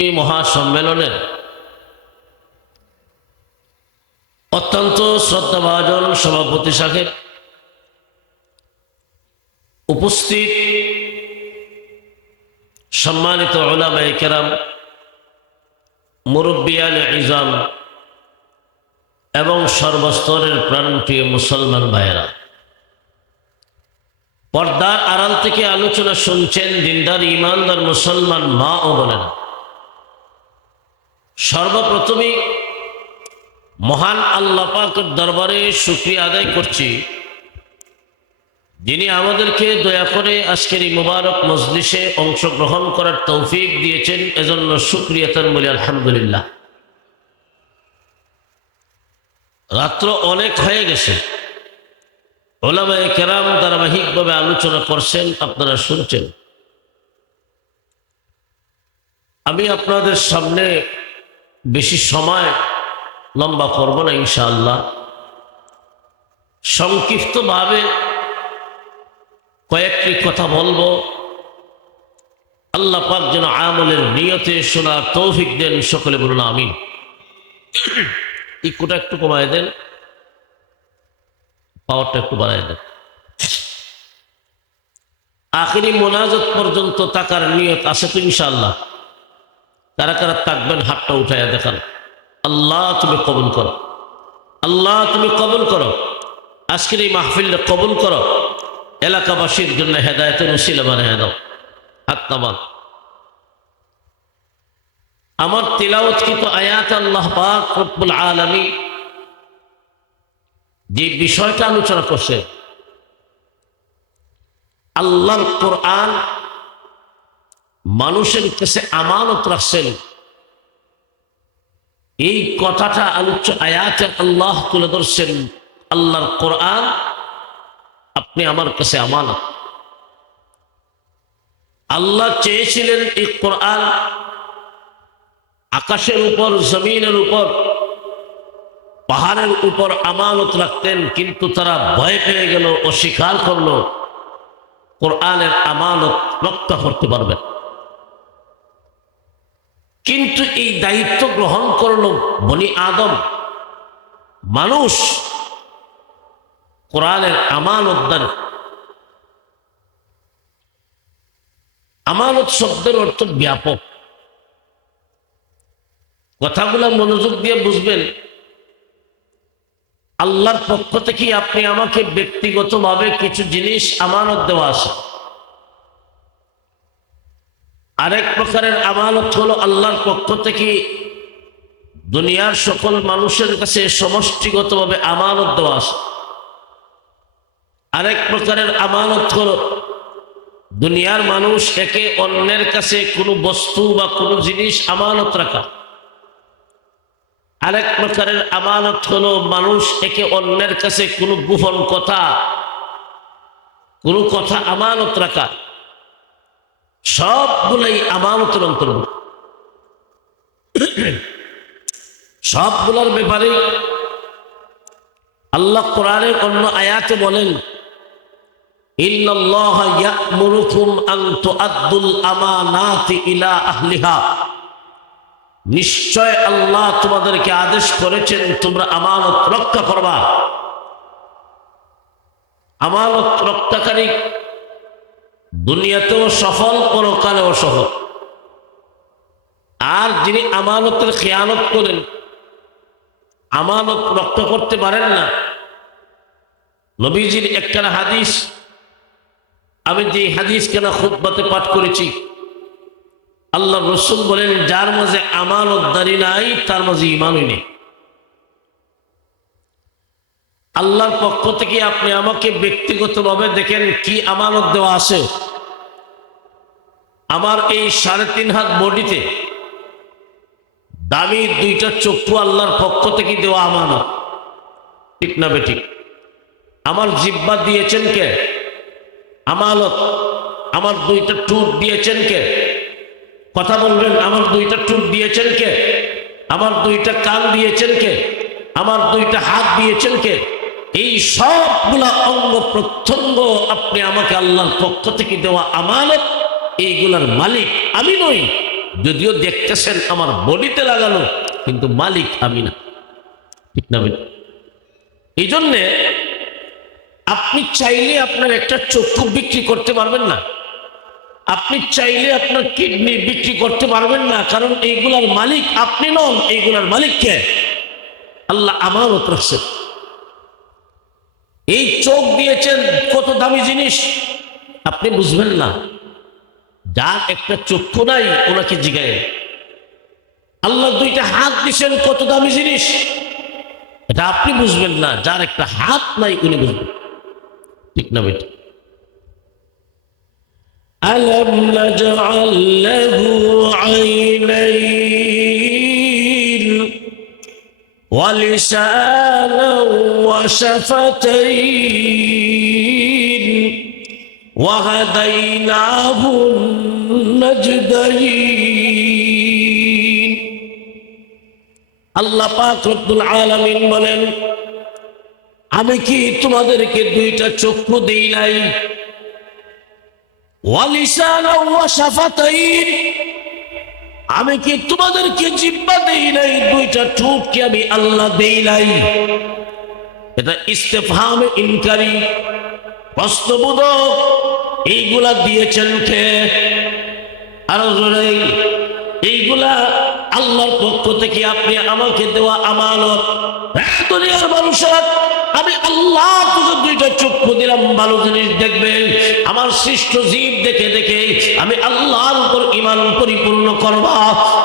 এই মহাসম্মেলনের অত্যন্ত শ্রদ্ধাভাজন সভাপতি সাহেব, উপস্থিত সম্মানিত উলামায়ে কেরাম, মুরব্বিয়ানে ইজাম এবং সর্বস্তরের প্রাণপ্রিয় মুসলমান ভাইয়েরা, পর্দার আড়াল থেকে আলোচনা শুনছেন দিনদার ইমানদার মুসলমান মা ও বোনেরা। সর্বপ্রথমেই মহান আল্লাহ পাকের দরবারে শুকরিয়া আদায় করছি, যিনি আমাদেরকে দয়া করে আজকের এই মুবারক মজলিসে অংশগ্রহণ করার তৌফিক দিয়েছেন। এজন্য শুকরিয়া তার বলি আলহামদুলিল্লাহ। রাত্র অনেক হয়ে গেছে, উলামায়ে কেরাম ধারাবাহিকভাবে আলোচনা করছেন, আপনারা শুনছেন। আমি আপনাদের সামনে বেশি সময় লম্বা করব না ইনশাআল্লাহ। সংক্ষিপ্তভাবে কয়েকটি কথা বলবো। আল্লাহ পাক যেন আমলের নিয়তে শোনার তৌফিক দেন, সকলে বলুন আমিন। ইকুটা একটু কমায় দেন, পাওয়ারটা একটু বাড়ায় দেন। আখিরি মোনাজাত পর্যন্ত তাকার নিয়ত আছে তো ইনশাআল্লাহ? কারা কারা তাকবেন হাতটা উঠাইয়া দেখান। আল্লাহ তুমি কবুল করো, আল্লাহ তুমি কবুল করো, আজকের এই মাহফিলটা কবুল করো, এলাকাবাসীর জন্য হেদায়েতের উসিলা বানিয়ে দাও। হাত নামান। আমার তিলাওয়াতকৃত আয়াত আল্লাহ পাক রব্বুল আলামিন যে বিষয়টা আলোচনা করছে, আল্লাহর কোরআন মানুষের কাছে আমানত রাখছেন, এই কথাটা আলোচ্য আয়াতে আল্লাহ তুলে ধরছেন। আল্লাহর কোরআন আপনি আমার কাছে আমানত। আল্লাহ চেয়েছিলেন এই কোরআন আকাশের উপর, জমিনের উপর, পাহাড়ের উপর আমানত রাখতেন, কিন্তু তারা ভয় পেয়ে গেল, অস্বীকার করলো। কোরআনের আমানত রক্ষা করতে পারবেন, কিন্তু এই দায়িত্ব গ্রহণ করলো বনি আদম, মানুষ। কোরআনের আমানতদার, আমানত শব্দের অর্থ ব্যাপক। কথাগুলো মনোযোগ দিয়ে বুঝবেন। আল্লাহর পক্ষ থেকে আপনি আমাকে ব্যক্তিগতভাবে কিছু জিনিস আমানত দেওয়া আছে। আরেক প্রকারের আমানত হলো আল্লাহর পক্ষ থেকে দুনিয়ার সকল মানুষের কাছে সমষ্টিগতভাবে আমানত দেওয়া আছে। আরেক প্রকারের আমানত হলো দুনিয়ার মানুষ একে অন্যের কাছে কোনো বস্তু বা কোনো জিনিস আমানত রাখা। আরেক প্রকারের আমানত হলো মানুষ একে অন্যের কাছে কোনো গোপন কথা, কোনো কথা আমানত রাখা। সবগুলাই আমানতের অন্তর্ভুক্ত। সবগুলোর ব্যাপারে আল্লাহ কোরআনের অন্য আয়াতে বলেন, ইন্নাল্লাহা ইয়া'মুরুকুম আন তুআদ্দুল আমানাতি ইলা আহলিহা। নিশ্চয় আল্লাহ তোমাদেরকে আদেশ করেছেন তোমরা আমানত রক্ষা করবা। আমানত রক্ষাকারী দুনিয়াতেও সফল, পরকালেও সফল। আর যিনি আমানতের খেয়ানত করেন, আমানত রক্ষা করতে পারেন না, নবীজির একটা হাদিস, আমি যে হাদিস কেনা খুতবাতে পাঠ করেছি, আল্লাহ রসুল বলেন, যার মাঝে আমানতদারি নাই তার মাঝে ঈমানই নেই। আল্লাহর পক্ষ থেকে আপনি আমাকে ব্যক্তিগতভাবে দেখেন কি আমানত দেওয়া আছে। আমার এই 3.5 হাত বডিতে দামি 2টা চক্ষু আল্লাহর পক্ষ থেকে দেওয়া আমানত, ঠিক না বেঠিক? আমার জিহ্বা দিয়েছেন কে? আমানত। আমার 2টা ঠোঁট দিয়েছেন কে? কথা বলবেন। আমার 2টা ঠোঁট দিয়েছেন কে? আমার 2টা কান দিয়েছেন কে? আমার 2টা হাত দিয়েছেন কে? এই সবগুলা অঙ্গ প্রত্যঙ্গ আপনি আমাকে আল্লাহর পক্ষ থেকে দেওয়া আমানত, এইগুলার মালিক আমি নই, যদিও দেখতেছেন আমার বডিতে লাগানো, কিন্তু মালিক আমি না। ঠিক না? এই জন্যে আপনি চাইলে আপনার একটা চক্ষু বিক্রি করতে পারবেন না, আপনি চাইলে আপনার কিডনি বিক্রি করতে পারবেন না, কারণ এইগুলার মালিক আপনি নন, এইগুলার মালিক কে? আল্লাহ আমানত রাখছেন। এই চোখ দিয়েছেন, কত দামি জিনিস আপনি বুঝবেন না। যার একটা চক্ষু নাই ওনাকে জিগায়। আল্লাহ দুইটা হাত দিয়েছেন, কত দামি জিনিস, এটা আপনি বুঝবেন না। যার একটা হাত নাই উনি বুঝবেন। ঠিক না বেটি? আলম নাজআল লাহু আইনাইন ওয়া লিসানান ওয়া শাফাতাইন ওয়া হাদাইনাহু নাজদাইন। আল্লাহ পাক রব্বুল আলামিন বলেন, আমি কি তোমাদেরকে দুইটা চক্ষু দেই নাই? ওয়া লিসানান ওয়া শাফাতাইন, আমি কি তোমাদেরকে জিহ্বা দেই নাই? দুইটা ঠোঁট কি আমি আল্লাহ দেই নাই? এটা ইস্তেফহাম ইনকারি, প্রশ্নবোধক। এইগুলা দিয়েছেন কে? আরো জোরে, এইগুলা আল্লাহর পক্ষ থেকে আপনি আমাকে দেওয়া আমানত। দুনিয়ার মানুষেরা, আমি আল্লাহ তোকে দুইটা চক্ষু দিলাম, ভালো জিনিস দেখবে। আমার সৃষ্ট জীব দেখে দেখে আমি আল্লাহর উপর ঈমান পরিপূর্ণ করবা।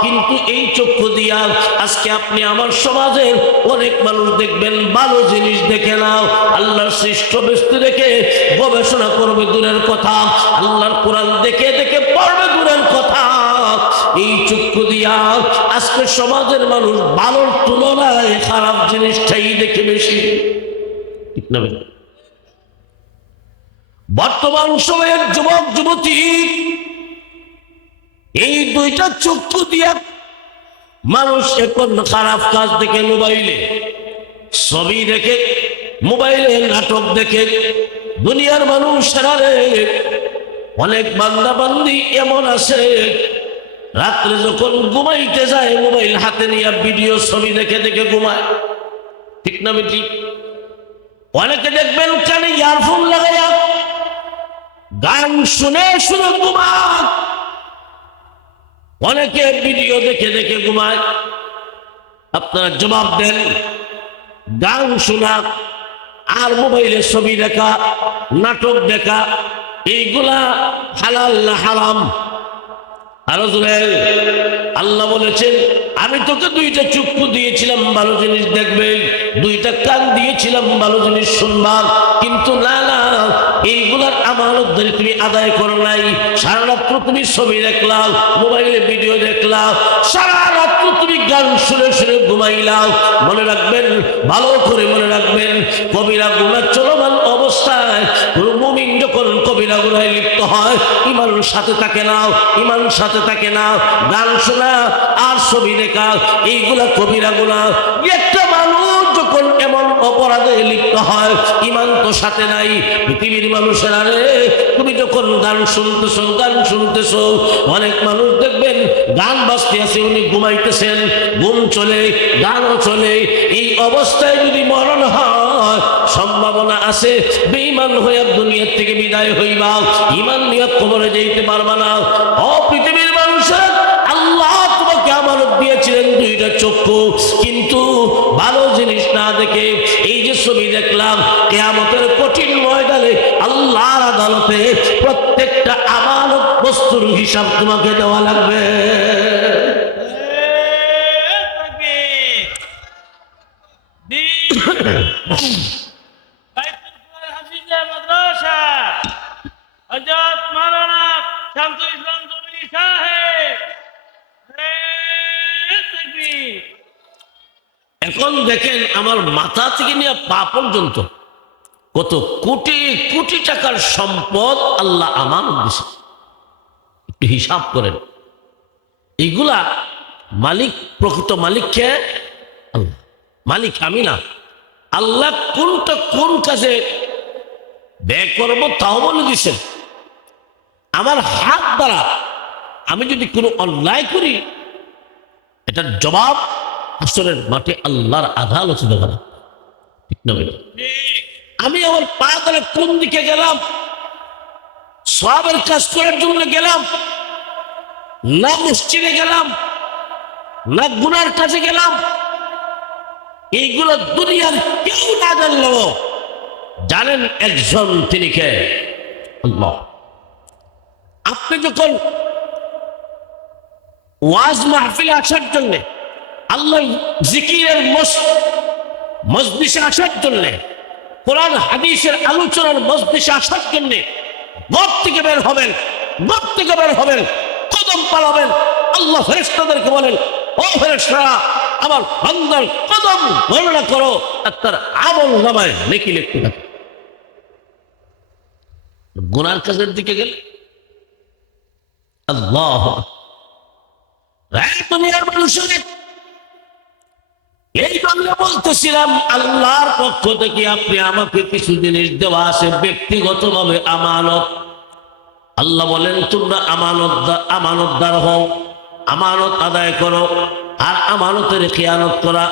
কিন্তু এই চক্ষু দিয়া আজকে আপনি আমার সমাজের অনেক মানুষ দেখবেন ভালো জিনিস দেখে নাও, আল্লাহর সৃষ্ট বস্তু দেখে গবেষণা করবে দূরের কথা, আল্লাহর কোরআন দেখে দেখে পড়বে দূরের কথা। এই চক্ষু দিয়া আজকে সমাজের মানুষ ভালোর তুলনায় খারাপ জিনিসটাই দেখে বেশি। ঠিক না? বর্তমান সময়ের যুবক যুবতী এই দুইটা চক্ষু দিয়া মানুষ এখন খারাপ কাজ দেখে, মোবাইলে ছবি দেখে, মোবাইলে নাটক দেখে। দুনিয়ার মানুষেরা অনেক বান্দা বান্দি এমন আছে, রাত্রে যখন ঘুমাইতে যায় মোবাইল হাতে নিয়ে ভিডিও ছবি দেখে দেখে ঘুমায়। ঠিক না বেটি? অনেকে দেখবেন কানে ইয়ারফোন লাগাইয়া গান শুনে শুনে ঘুমায়, অনেকে ভিডিও দেখে দেখে ঘুমায়। আপনারা জবাব দেন, গান শোনা আর মোবাইলে ছবি দেখা, নাটক দেখা, এইগুলা হালাল না হারাম? আরো জোরে। আল্লাহ বলেছেন, আমি তোকে দুইটা চক্ষু দিয়েছিলাম ভালো জিনিস দেখবে, দুইটা কান দিয়েছিলাম ভালো জিনিস শুনবা, কিন্তু না না, এইগুলার আমানত ধরে তুমি আদায় করো নাই। সারা রাত্র তুমি ছবি দেখলাম, মোবাইলে ভিডিও দেখলাম, সারা রাত্র তুমি গান শুনে শুনে ঘুমাইলাম। মনে রাখবেন, ভালো করে মনে রাখবেন, কবিরা গুনাহ চলমান অবস্থায় কোনো মুমিন যখন কবিরা গুনাহে লিপ্ত হয়, ঈমান সাথে থাকে না, ঈমান সাথে থাকে না। গান শোনা আর ছবি দেখা এইগুলা কবিরা গুনাহ। একটা মানুষ যখন এমন অপরাধে লিপ্ত হয়, ঈমান তো সাথে নাই। পৃথিবীর মানুষেরা রে, তুমি যখন গান শুনতেছো, গান শুনতেছো, অনেক মানুষ দেখবেন গান বাজতে আছে, উনি ঘুমাইতেছেন, ঘুম চলে, গানও চলে। এই অবস্থায় যদি মরণ হয়, সম্ভাবনা আছে বেঈমান হয়ে দুনিয়ার থেকে বিদায় হইবা, ঈমান নিয়ে কবরে যেতে পারবা না। ও পৃথিবীর মানুষের, আল্লাহ তোমাকে আমানত দিয়েছিলেন দুইটা চক্ষু, কিন্তু ভালো জিনিস না দেখে এই যে ছবি দেখলাম, কিয়ামতের কঠিন ময়দানে আল্লাহর আদালতে প্রত্যেকটা আমানত বস্তুর হিসাব তোমাকে দেওয়া লাগবে। এখন দেখেন, আমার মাথা থেকে নিয়ে পা পর্যন্ত কত কোটি কোটি টাকার সম্পদ আল্লাহ আমানত দিয়েছে। একটু হিসাব করেন। এইগুলা মালিক, প্রকৃত মালিক কে? আল্লাহ। মালিক আমি না। আল্লাহ কোনটা কোন কাজে ব্যয় করবো তাও বলে দিছেন। আমার হাত দ্বারা আমি যদি কোনো অন্যায় করি এটার জবাব আসরের মাঠে আল্লাহর আদালতে দেব না, ঠিক না? আমি আমার পা ধরে কোন দিকে গেলাম? সওয়াবের কাজ করার জন্য গেলাম, না মসজিদে গেলাম, না গুনার কাছে গেলাম? এইগুলো দুনিয়ার কেউ না জানলেও জানেন একজন, তিনি কে? আল্লাহ। আপনি যখন ওয়াজ মাহফিলে আসার জন্য, আল্লাহ জিকিরের মজলিসে আসার জন্য, কোরআন হাদিসের আলোচনার মজলিসে আসার জন্য ঘর থেকে বের হবেন, ঘর থেকে বের হবেন, কদম পালাবেন, আল্লাহ ফেরেশতাদেরকে বলেন, ও ফেরেশতারা, আমার বান্দার কদম গণনা করো, আর তার আমল নামায় নেকি লিখতে থাকে। গুনার কাজের দিকে গেলে আল্লাহ, দুনিয়ার মানুষের এই জন্য বলতেছিলাম, আল্লাহর পক্ষ থেকে আপনি আমাকে কিছু জিনিস দেওয়া আছে ব্যক্তিগতভাবে আমানত। আল্লাহ বলেন তোমরা আমানতদার হও, আমানত আদায় করো। আর আমানতের খেয়ানত করা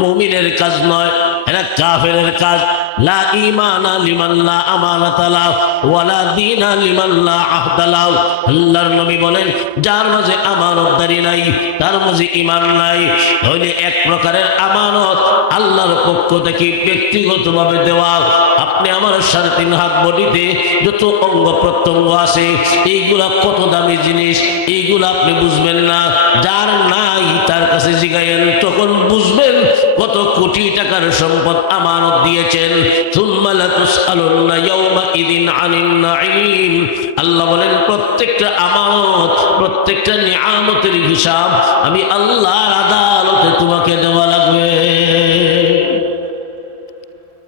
মুমিনের কাজ নয়, এটা কাফেরের কাজ। লা ঈমানা লিমান লা আমানাতা লাহু ওয়া লা দীনা লিমান লা আহদা লাহু। আল্লাহর নবী বলেন, যার মাঝে আমানতদারি নাই তার মাঝে ঈমান নাই। হইলে এক প্রকারের আমানত আল্লাহর পক্ষ থেকে ব্যক্তিগতভাবে দেওয়া। আপনি আমার 3.5 হাত বডিতে যত অঙ্গ প্রত্যঙ্গ আছে, এইগুলা কত দামি জিনিস, এইগুলা আপনি বুঝবেন না। যার নাই তার কাছে জিগায়েন, তখন বুঝবেন কত কোটি টাকার সম্পদ আমানত দিয়েছেন। সুম্মা লাতুসআলুন্না ইয়াওমাইযিন আনিন নাঈম। আল্লাহ বলেন, প্রত্যেকটা আমানত, প্রত্যেকটা নিয়ামতের হিসাব আমি আল্লাহর আদালতে তোমাকে দেওয়া লাগবে।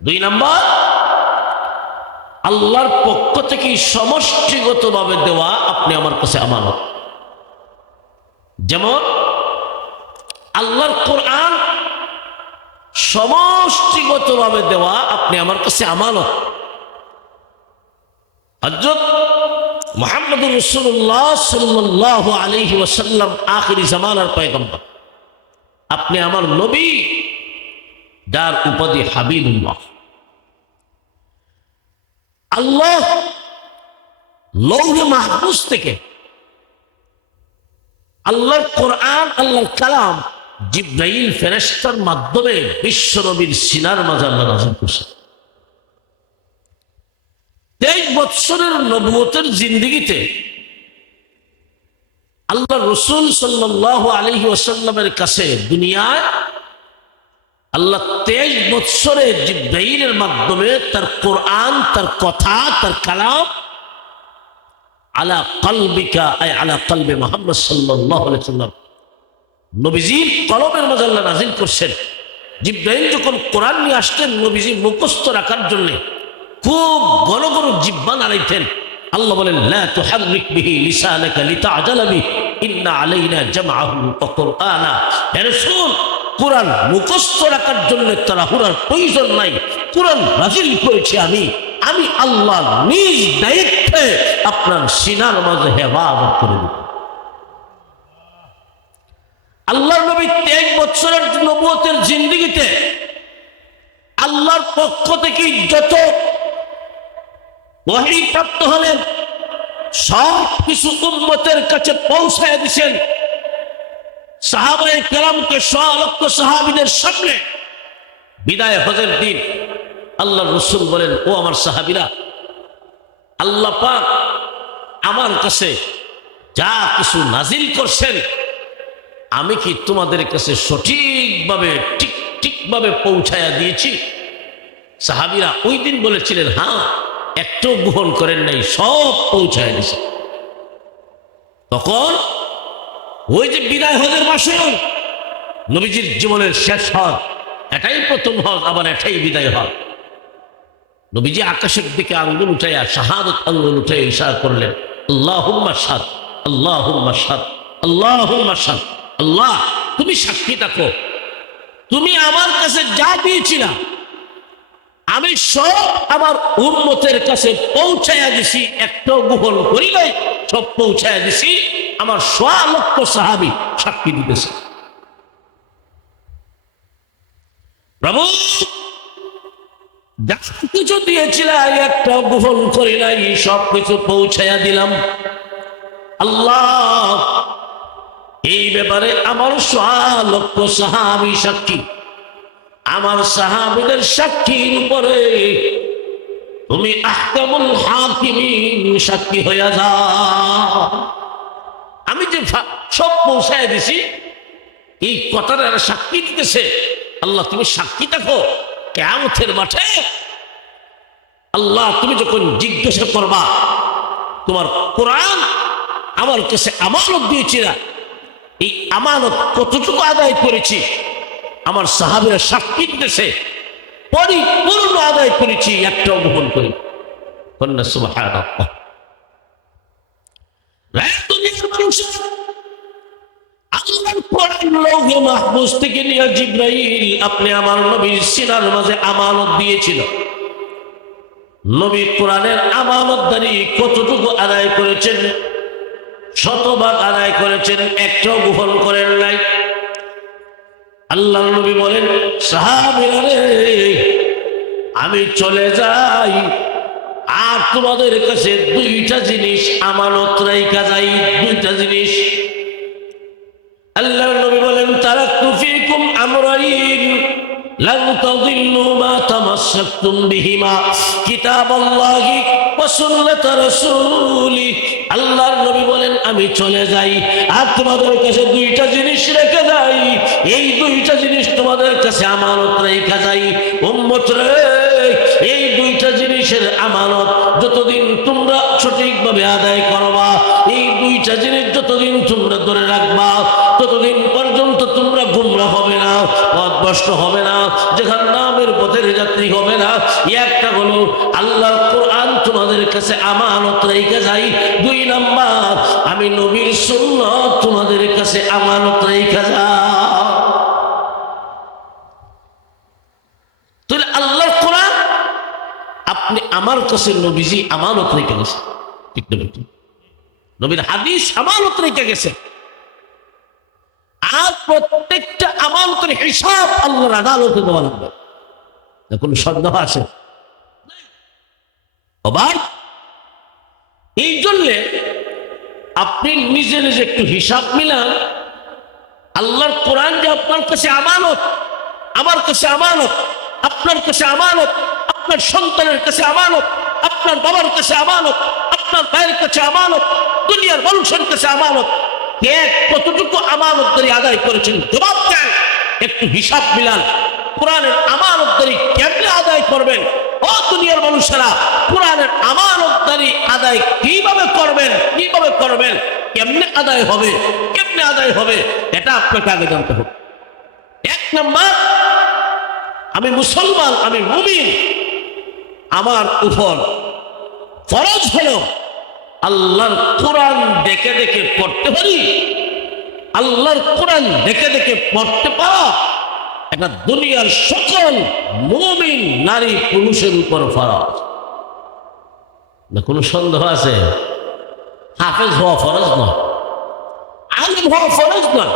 2 নম্বর, আল্লাহর পক্ষ থেকে সমষ্টিগতভাবে দেওয়া আপনি আমার কাছে আমানত। যেমন আল্লাহর কোরআন সমষ্টিগতভাবে দেওয়া আপনি আমার কাছে আমানত। হযরত মুহাম্মদুর রাসূলুল্লাহ সাল্লাল্লাহু আলাইহি ওয়াসাল্লাম আখিরি জামানার পয়গম্বর, আপনি আমার নবী, যার উপাধি হাবিবুল্লাহ। আল্লাহ লৌহে মাহফুজ থেকে আল্লাহর কোরআন, আল্লাহর কালাম জিবরাইল ফেরেশতার মাধ্যমে বিশ্ব নবীর সিনার মাঝে আল্লাহ নাযিল করেছেন। 23 বৎসরের নবুয়তের জিন্দেগিতে আল্লাহ রাসূল সাল্লাল্লাহু আলাইহি ওয়াসাল্লামের কাছে দুনিয়ায় আল্লাহ 23 বৎসরে জিবরাইলের মাধ্যমে তার কোরআন, তার কথা, তার কালাম আলা কলবিকা, আলা কলবে মুহাম্মদ সাল্লাল্লাহু আলাইহি ওয়াসাল্লাম নবীজির কলমের মাঝে আল্লাহ নাযিল করছেন। জিবরাইল যখন কোরআন নিয়ে আসতেন, নবীজি মুখস্থ রাখার জন্য খুব ঘন ঘন জিহ্বা নাড়াইতেন। আল্লাহ বলেন, লা তুহাররিক বিহি লিসানাকা লিতা'জালা বিহি ইন্না আলাইনা জামআহু ওয়া কুরআনা। হে রাসূল, কোরআন মুখস্থ রাখার জন্য তাড়াহুড়ার প্রয়োজন নাই। কোরআন নাযিল করেছি আমি আল্লাহ নিজ দায়িত্বে আপনার সিনার মাঝে হেফাজত করে দেব। আল্লাহর নবী 23 বছরের নবুয়তের জিন্দেগিতে আল্লাহর পক্ষ থেকে যত ওহী প্রাপ্ত হলেন সব কিছু উম্মতের কাছে পৌঁছায় দিয়েছেন। সাহাবায়ে কেরামকে, লক্ষ সাহাবীদের সামনে বিদায় হজের দিন আল্লাহর রাসূল বলেন, ও আমার সাহাবীরা, আল্লাহ পাক আমার কাছে যা কিছু নাজিল করছেন আমি কি তোমাদের কাছে সঠিকভাবে ঠিকভাবে পৌঁছায়া দিয়েছি? সাহাবীরা ওই দিন বলেছিলেন, হ্যাঁ, একটু গ্রহণ করেন নাই, সব পৌঁছায় দিয়েছে। তখন ওই যে বিদায় হজের মাসে নবীজির জীবনের শেষ হজ, এটাই প্রথম হজ, আবার এটাই বিদায় হজ। নবীজি আকাশের দিকে আঙ্গুল উঠাইয়া, শাহাদত আঙ্গুল উঠে ইশারা করলেন, আল্লাহুম্মা শাহাদ, আল্লাহুম্মা শাহাদ, আল্লাহুম্মা শাহাদ। আল্লাহ, তুমি সাক্ষী থাকো, তুমি আমার কাছে যা দিয়েছিলা আমি সব আমার উম্মতের কাছে পৌঁছায়া দিছি, একটাও গোপন করি নাই, সব পৌঁছায়া দিছি। আমার 1.5 লক্ষ সাহাবী সাক্ষী দিতেছে। প্রভু যা কিছু দিয়েছিলাম একটাও গোপন করি নাই, সব কিছু পৌঁছায়া দিলাম। আল্লাহ এই ব্যাপারে আমার 1.5 লক্ষ সাহাবী সাক্ষী। আমার সাহাবীদের সাক্ষীর উপরে তুমি আহকামুল হাকিমিন সাক্ষী হইয়া যাও। আমি যে সব পৌঁছায় দিছি, এই কথাটা সাক্ষী দিতেছে। আল্লাহ তুমি সাক্ষী থাকো কিয়ামতের মাঠে। আল্লাহ তুমি যখন জিজ্ঞাসা করবা, তোমার কোরআন আমার কাছে আমানত দিয়েছিলা, এই আমানত কতটুকু আদায় করেছি, আমার সাহাবীরা সাক্ষী দিতেছে পরিপূর্ণ আদায় করেছি, একটাও গোপন করি। সুবহানাল্লাহ। আল্লাহর কোরআন লৌহে মাহফুজ থেকে নিয়ে জিবরাইল আপনি আমার নবীর সিনার মাঝে আমানত দিয়েছিল। নবী কোরআনের আমানতদারি কতটুকু আদায় করেছেন? 100 আদায় করেছেন, একটাও গোপন করেন নাই। আল্লাহর নবী বলেন, সাহাবীরা রে, আমি চলে যাই আর তোমাদের কাছে 2টা জিনিস আমানত রাইখা যাই। 2টা জিনিস। আল্লাহর নবী বলেন, তারাকতু ফীকুম আমরাইন লান তাদিল্লু মা তামাসসাকতুম বিহিমা কিতাবাল্লাহি ওয়া সুন্নাত রাসূলি। আল্লাহর নবী বলেন, আমি চলে যাই আর তোমাদের কাছে 2টা জিনিস রেখে যাই। এই 2টা জিনিস তোমাদের কাছে আমানত রেখে যাই। উম্মত রে, এই 2টা জিনিসের আমানত যতদিন তোমরা সঠিকভাবে আদায় করবা, এই 2টা জিনিস যতদিন তোমরা ধরে রাখবা, ততদিন পর্যন্ত তোমরা গুমরা হবে না, পথভ্রষ্ট হবে না, জাহান্নামের পথের যাত্রী হবে না। একটা হলো আল্লাহর কোরআন তোমাদের কাছে আমানত রেখে যাই। 2 নাম্বার, আমি নবীর সুন্নাত তোমাদের কাছে আমানত রেখে যাই। তাহলে আল্লাহর কোরআন আপনি আমার কাছে নবীজি আমানত রেখে গেছে, ঠিক না? নবীর হাদিস আমানত রেখে গেছে। আর প্রত্যেকটা আমানতের হিসাব আল্লাহর আদালতে দেওয়া লাগবে। কোনো সন্দেহ আছে? আবার এই জন্য আপনি নিজে নিজে একটু হিসাব মিলান। আল্লাহর কোরআন যে আপনার কাছে আমানত, আমার কাছে আমানত, আপনার কাছে আমানত, আপনার সন্তানের কাছে আমানত, আপনার বাবার কাছে আমানত, আপনার ভাইয়ের কাছে আমানত, দুনিয়ার মানুষের কাছে আমানত। কতটুকু আমানতদারি আদায় করেছেন জবাব দেন, একটু হিসাব মিলান। কোরআনের আমানতদারি কেমনে আদায় করবেন? ও দুনিয়ার মানুষেরা, কোরআনের আমানতদারি আদায় কিভাবে করবেন, কিভাবে করবেন, কেমনে আদায় হবে, কেমনে আদায় হবে, এটা আপনাকে আগে জানতে হবে। 1 নাম্বার, আমি মুসলমান, আমি মুমিন, আমার উপর ফরজ হলো আল্লাহর কোরআন দেখে দেখে পড়তে পারি। আল্লাহর কোরআন দেখে দেখে পড়তে পারা এটা দুনিয়ার সকল মুমিন নারী পুরুষের উপর ফরজ। না কোনো সন্দেহ আছে? হাফেজ হওয়া ফরজ নয়, আলিম হওয়া ফরজ নয়।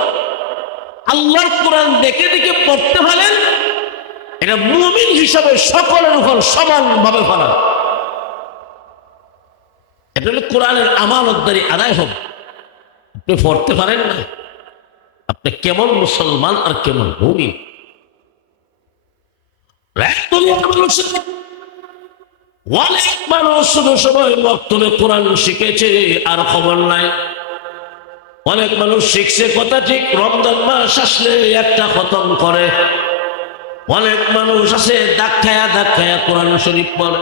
আল্লাহর কোরআন দেখে দেখে পড়তে পারেন, এটা মুমিন হিসাবে সকলের উপর সমানভাবে ফরজ। এটা হলো কোরআনের আমানতদারি আদায় হবে। আপনি পড়তে পারেন না, আপনি কেমন মুসলমান আর কেমন মুমিন? অনেক মানুষ শুধু সময় বক্তব্যে কোরআন শিখেছে আর খবর নাই। অনেক মানুষ শিখছে কথা ঠিক, রমজান মাস আসলে একটা খতম করে। অনেক মানুষ আছে দাক্ষায়া দাক্ষায়া কোরআন শরীফ পড়ে।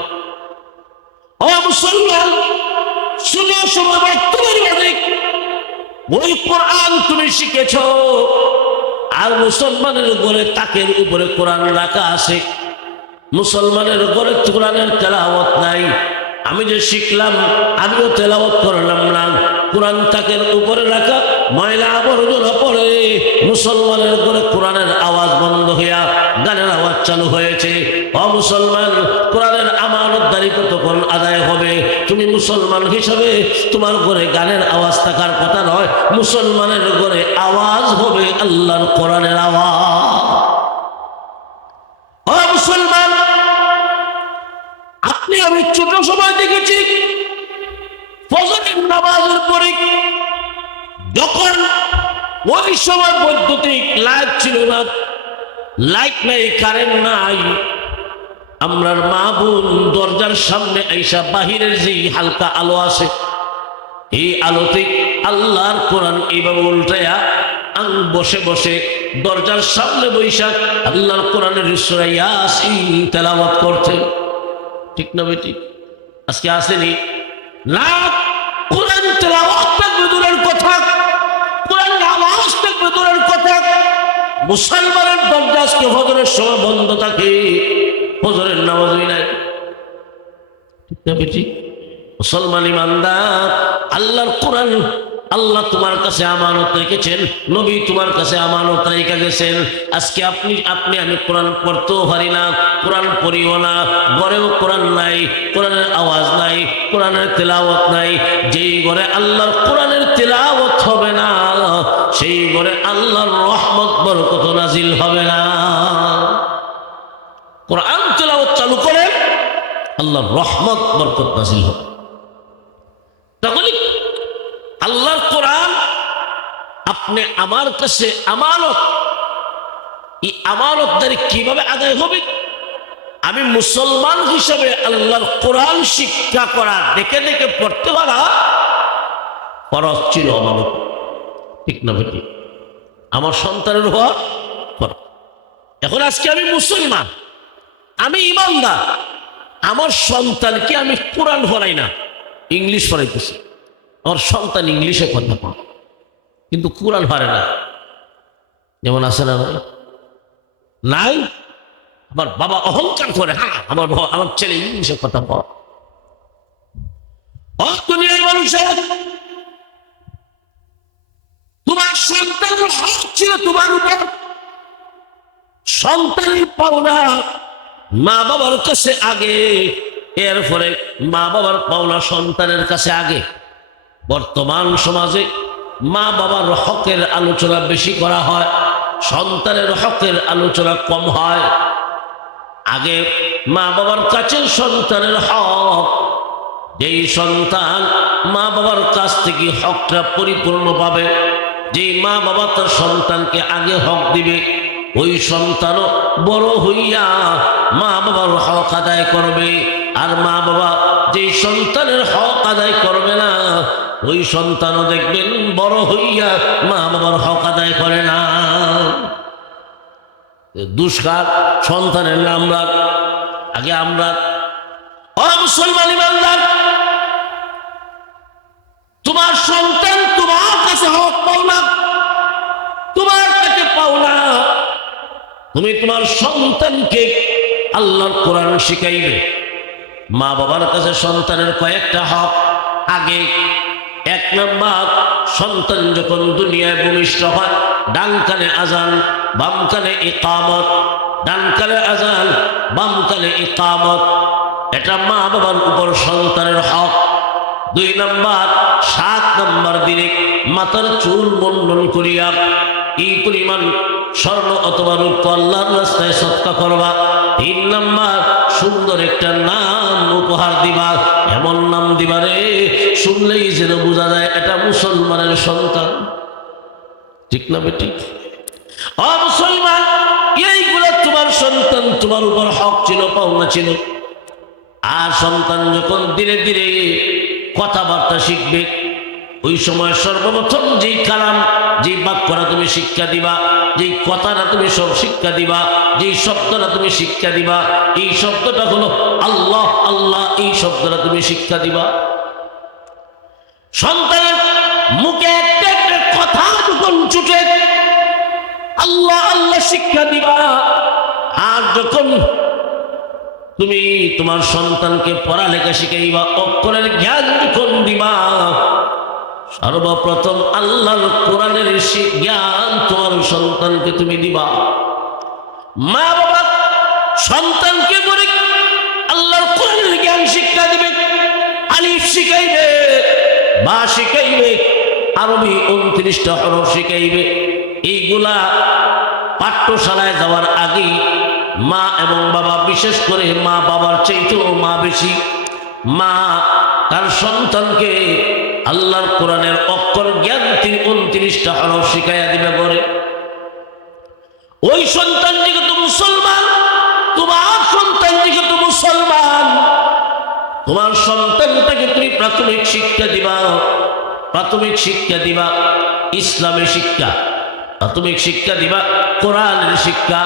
ও মুসলমান, শুনো সময় বক্তব্যের মালিক, ওই কোরআন তুমি শিখেছ আর মুসলমানের ঘরে তাকের উপরে কোরআন রাখা আছে, মুসলমানের ঘরে কোরআনের তেলাওয়াত নাই। আমি যে শিখলাম আমিও তেলাওয়াত করলাম না, কোরআন তাকের উপরে রাখা, ময়লা আবর্জনা পড়ে মুসলমানের ঘরে কোরআনের আওয়াজ বন্ধ হইয়া গানের আওয়াজ চালু হয়েছে। ও মুসলমান, কোরআনের আমানতদারি তখন আদায় হবে। তুমি মুসলমান হিসাবে তোমার ঘরে গানের আওয়াজ থাকার কথা নয়, মুসলমানের ঘরে আওয়াজ হবে আল্লাহর কোরআনের আওয়াজ। ও মুসলমান, আপনি আমি ছোট সময় দেখেছি ফজরের নামাজের পরে যখন ওই সময় বৈদ্যুতিক লাইট ছিল না, লাইট নাই, কারেন্ট নাই, আমরার মা বোন দরজার সামনে আইসা বাহিরের যে হালকা আলো আছে এই আলোতে আল্লাহর কোরআন এইভাবে উল্টায়া বসে বসে দরজার সামনে বৈশাখ আল্লাহর কোরআনের সূরা ইয়াসিন তেলাওয়াত করতেন। ঠিক না বেটি? আজকে আসেনি না, কোরআন তেলাওয়াত থাকবে দূরের কথা, কোরআন আওয়াজ থাকবে দূরের কথা। মুসলমানের দরজা আজকে ফজরের সময় বন্ধ থাকে, ফজরের নামাজই নাই। ঠিক না বেটি? মুসলমান ইমানদার, আল্লাহর কোরআন আল্লাহ তোমার কাছে আমানত রেখেছেন, নবী তোমার কাছে আমানত রেখে গেছেন। আজকে আপনি আমি কোরআন পড়তেও পারি না, কোরআন পড়িও না, ঘরেও কোরআন নাই, কোরআনের আওয়াজ নাই, কোরআনের তেলাওয়াত নাই। যেই ঘরে আল্লাহর কোরআনের তেলাওয়াত হবে না সেই ঘরে আল্লাহর রহমত বরকত নাজিল হবে না। কোরআন তেলাওয়াত চালু করে আল্লাহর রহমত বরকত নাজিল হবে। তাহলে আল্লাহর কোরআন আপনি আমার কাছে আমানত, এই আমানতদারি কিভাবে আদায় হবে? আমি মুসলমান হিসাবে আল্লাহর কোরআন শিক্ষা করা, দেখে দেখে পড়তে পারা ফরজ ছিল আমানত। ঠিক না বেটি? আমার সন্তানের হওয়া ফরজ। এখন আজকে আমি মুসলমান, আমি ইমানদার, আমার সন্তানকে আমি কোরআন পড়াই না, ইংলিশ পড়াইতেছি। আমার সন্তান ইংলিশে কথা বলে কিন্তু কোরআন পারে না, যেমন আছে না নাই? আমার বাবা অহংকার করে, হ্যাঁ আমার ছেলে ইংলিশে কথা বলে। দুনিয়ার মানুষের তোমার সন্তানের হক ছিল তোমার উপর, সন্তানের পাওনা মা বাবার কাছে আগে, এরপরে মা বাবার পাওনা সন্তানের কাছে আগে। বর্তমান সমাজে মা বাবার হকের আলোচনা বেশি করা হয়, সন্তানের হকের আলোচনা কম হয়। আগে মা বাবার কাছে সন্তানের হক, যেই সন্তান মা বাবার কাছ থেকে হকটা পরিপূর্ণ পাবে, যেই মা বাবা তার সন্তানকে আগে হক দিবে, ওই সন্তানও বড় হইয়া মা বাবার হক আদায় করবে। আর মা বাবা যেই সন্তানের হক আদায় করবে না, ওই সন্তানও দেখবেন বড় হইয়া মা বাবার হক আদায় করে না। দুষ্কার সন্তানের নাম রাখ, আগে আমরা মুসলমান ইমানদার, তোমার সন্তান তোমার কাছে হক পাও না, তোমার কাছে পাও না, তুমি তোমার সন্তানকে আল্লাহর কোরআন শিখাইবে। মা বাবার কাছে সন্তানের কয়েকটা হক। আগে এক নাম্বার, সন্তান যখন দুনিয়ায় ভূমিষ্ঠ হয় ডান কানে আজান বাম কানে ইকামত, ডান কানে আজান বাম কানে ইকামত, এটা মা বাবার উপর সন্তানের হক। 2 নাম্বার, 7 নাম্বার দিনে মাথার চুল মুন্ডন করিয়া এই পরিমাণ স্বর্ণ অথবা রূপ আল্লাহর রাস্তায় সদকা করবা। 3 নাম্বার, সুন্দর একটা নাম উপহার দিবা, এমন নাম দিবা রে শুনলেই যেন বোঝা যায় এটা মুসলমানের সন্তান। ঠিক না বেটি? মুসলমান, এইগুলো তোমার সন্তান, তোমার উপর হক ছিল, পাওনা ছিল। আর সন্তান যখন ধীরে ধীরে কথাবার্তা শিখবে, ওই সময় সর্বপ্রথম যেই কালাম, যেই বাক্যটা তুমি শিক্ষা দিবা, যেই কথাটা তুমি সব শিক্ষা দিবা, যেই শব্দটা তুমি শিক্ষা দিবা, এই শব্দটা হলো আল্লাহ আল্লাহ, এই শব্দটা তুমি শিক্ষা দিবা। সন্তানের মুখে একটা একটা কথা যখন ছুটে আল্লাহ আল্লাহ শিক্ষা দিবা। আর যখন তুমি তোমার সন্তানকে পড়ালেখা শিখাইবা, অক্ষরের জ্ঞান যখন দিবা, সর্বপ্রথম আল্লাহর কোরআনের জ্ঞান তোমার সন্তানকে তুমি দিবা। মা বাবা সন্তানকে করে আল্লাহর কোরআনের জ্ঞান শিক্ষা দিবে, আলিফ শিখাইবে, বা শিখাইবে, আরবি 29টা হরফ শিখাইবে। এইগুলা পাঠ্যশালায় যাওয়ার আগেই মা এবং বাবা, বিশেষ করে মা বাবার চাইতেও মা বেশি, মা তার সন্তানকে আল্লাহর কোরআনের অক্ষর জ্ঞান 29টা হরফ শিখাইয়া দিবে করে। ওই সন্তান যেহেতু মুসলমান, তোমার সন্তান যেহেতু মুসলমান, তোমার সন্তানটাকে তুমি প্রাথমিক শিক্ষা দিবা, প্রাথমিক শিক্ষা দিবা ইসলামের শিক্ষা, প্রাথমিক শিক্ষা দিবা কোরআনের শিক্ষা।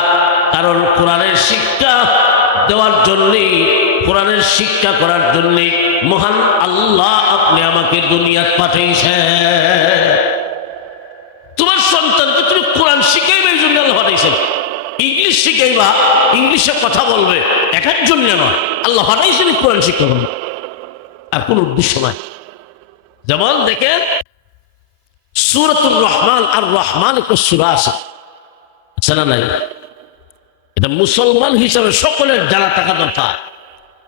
কারণ কোরআনের শিক্ষা দেওয়ার জন্যে, কোরআনের শিক্ষা করার জন্যে মহান আল্লাহ আপনি আমাকে দুনিয়াত পাঠাইছেন। তোমার সন্তানকে তুমি কোরআন শিখাইবে, এই জন্য আল্লাহ পাঠাইছেন। ইংলিশ শিখাইবা, ইংলিশে কথা বলবে, এটার জন্য নয়। আল্লাহ পাঠাইছেন কোরআন শিক্ষা করবে, আর কোন উদ্দেশ্য নয়। যেমন দেখেন সূরাতুর রহমান, আর রহমান একটা সূরা আছে না নাই? এটা মুসলমান হিসাবে সকলের জানা থাকা দরকার।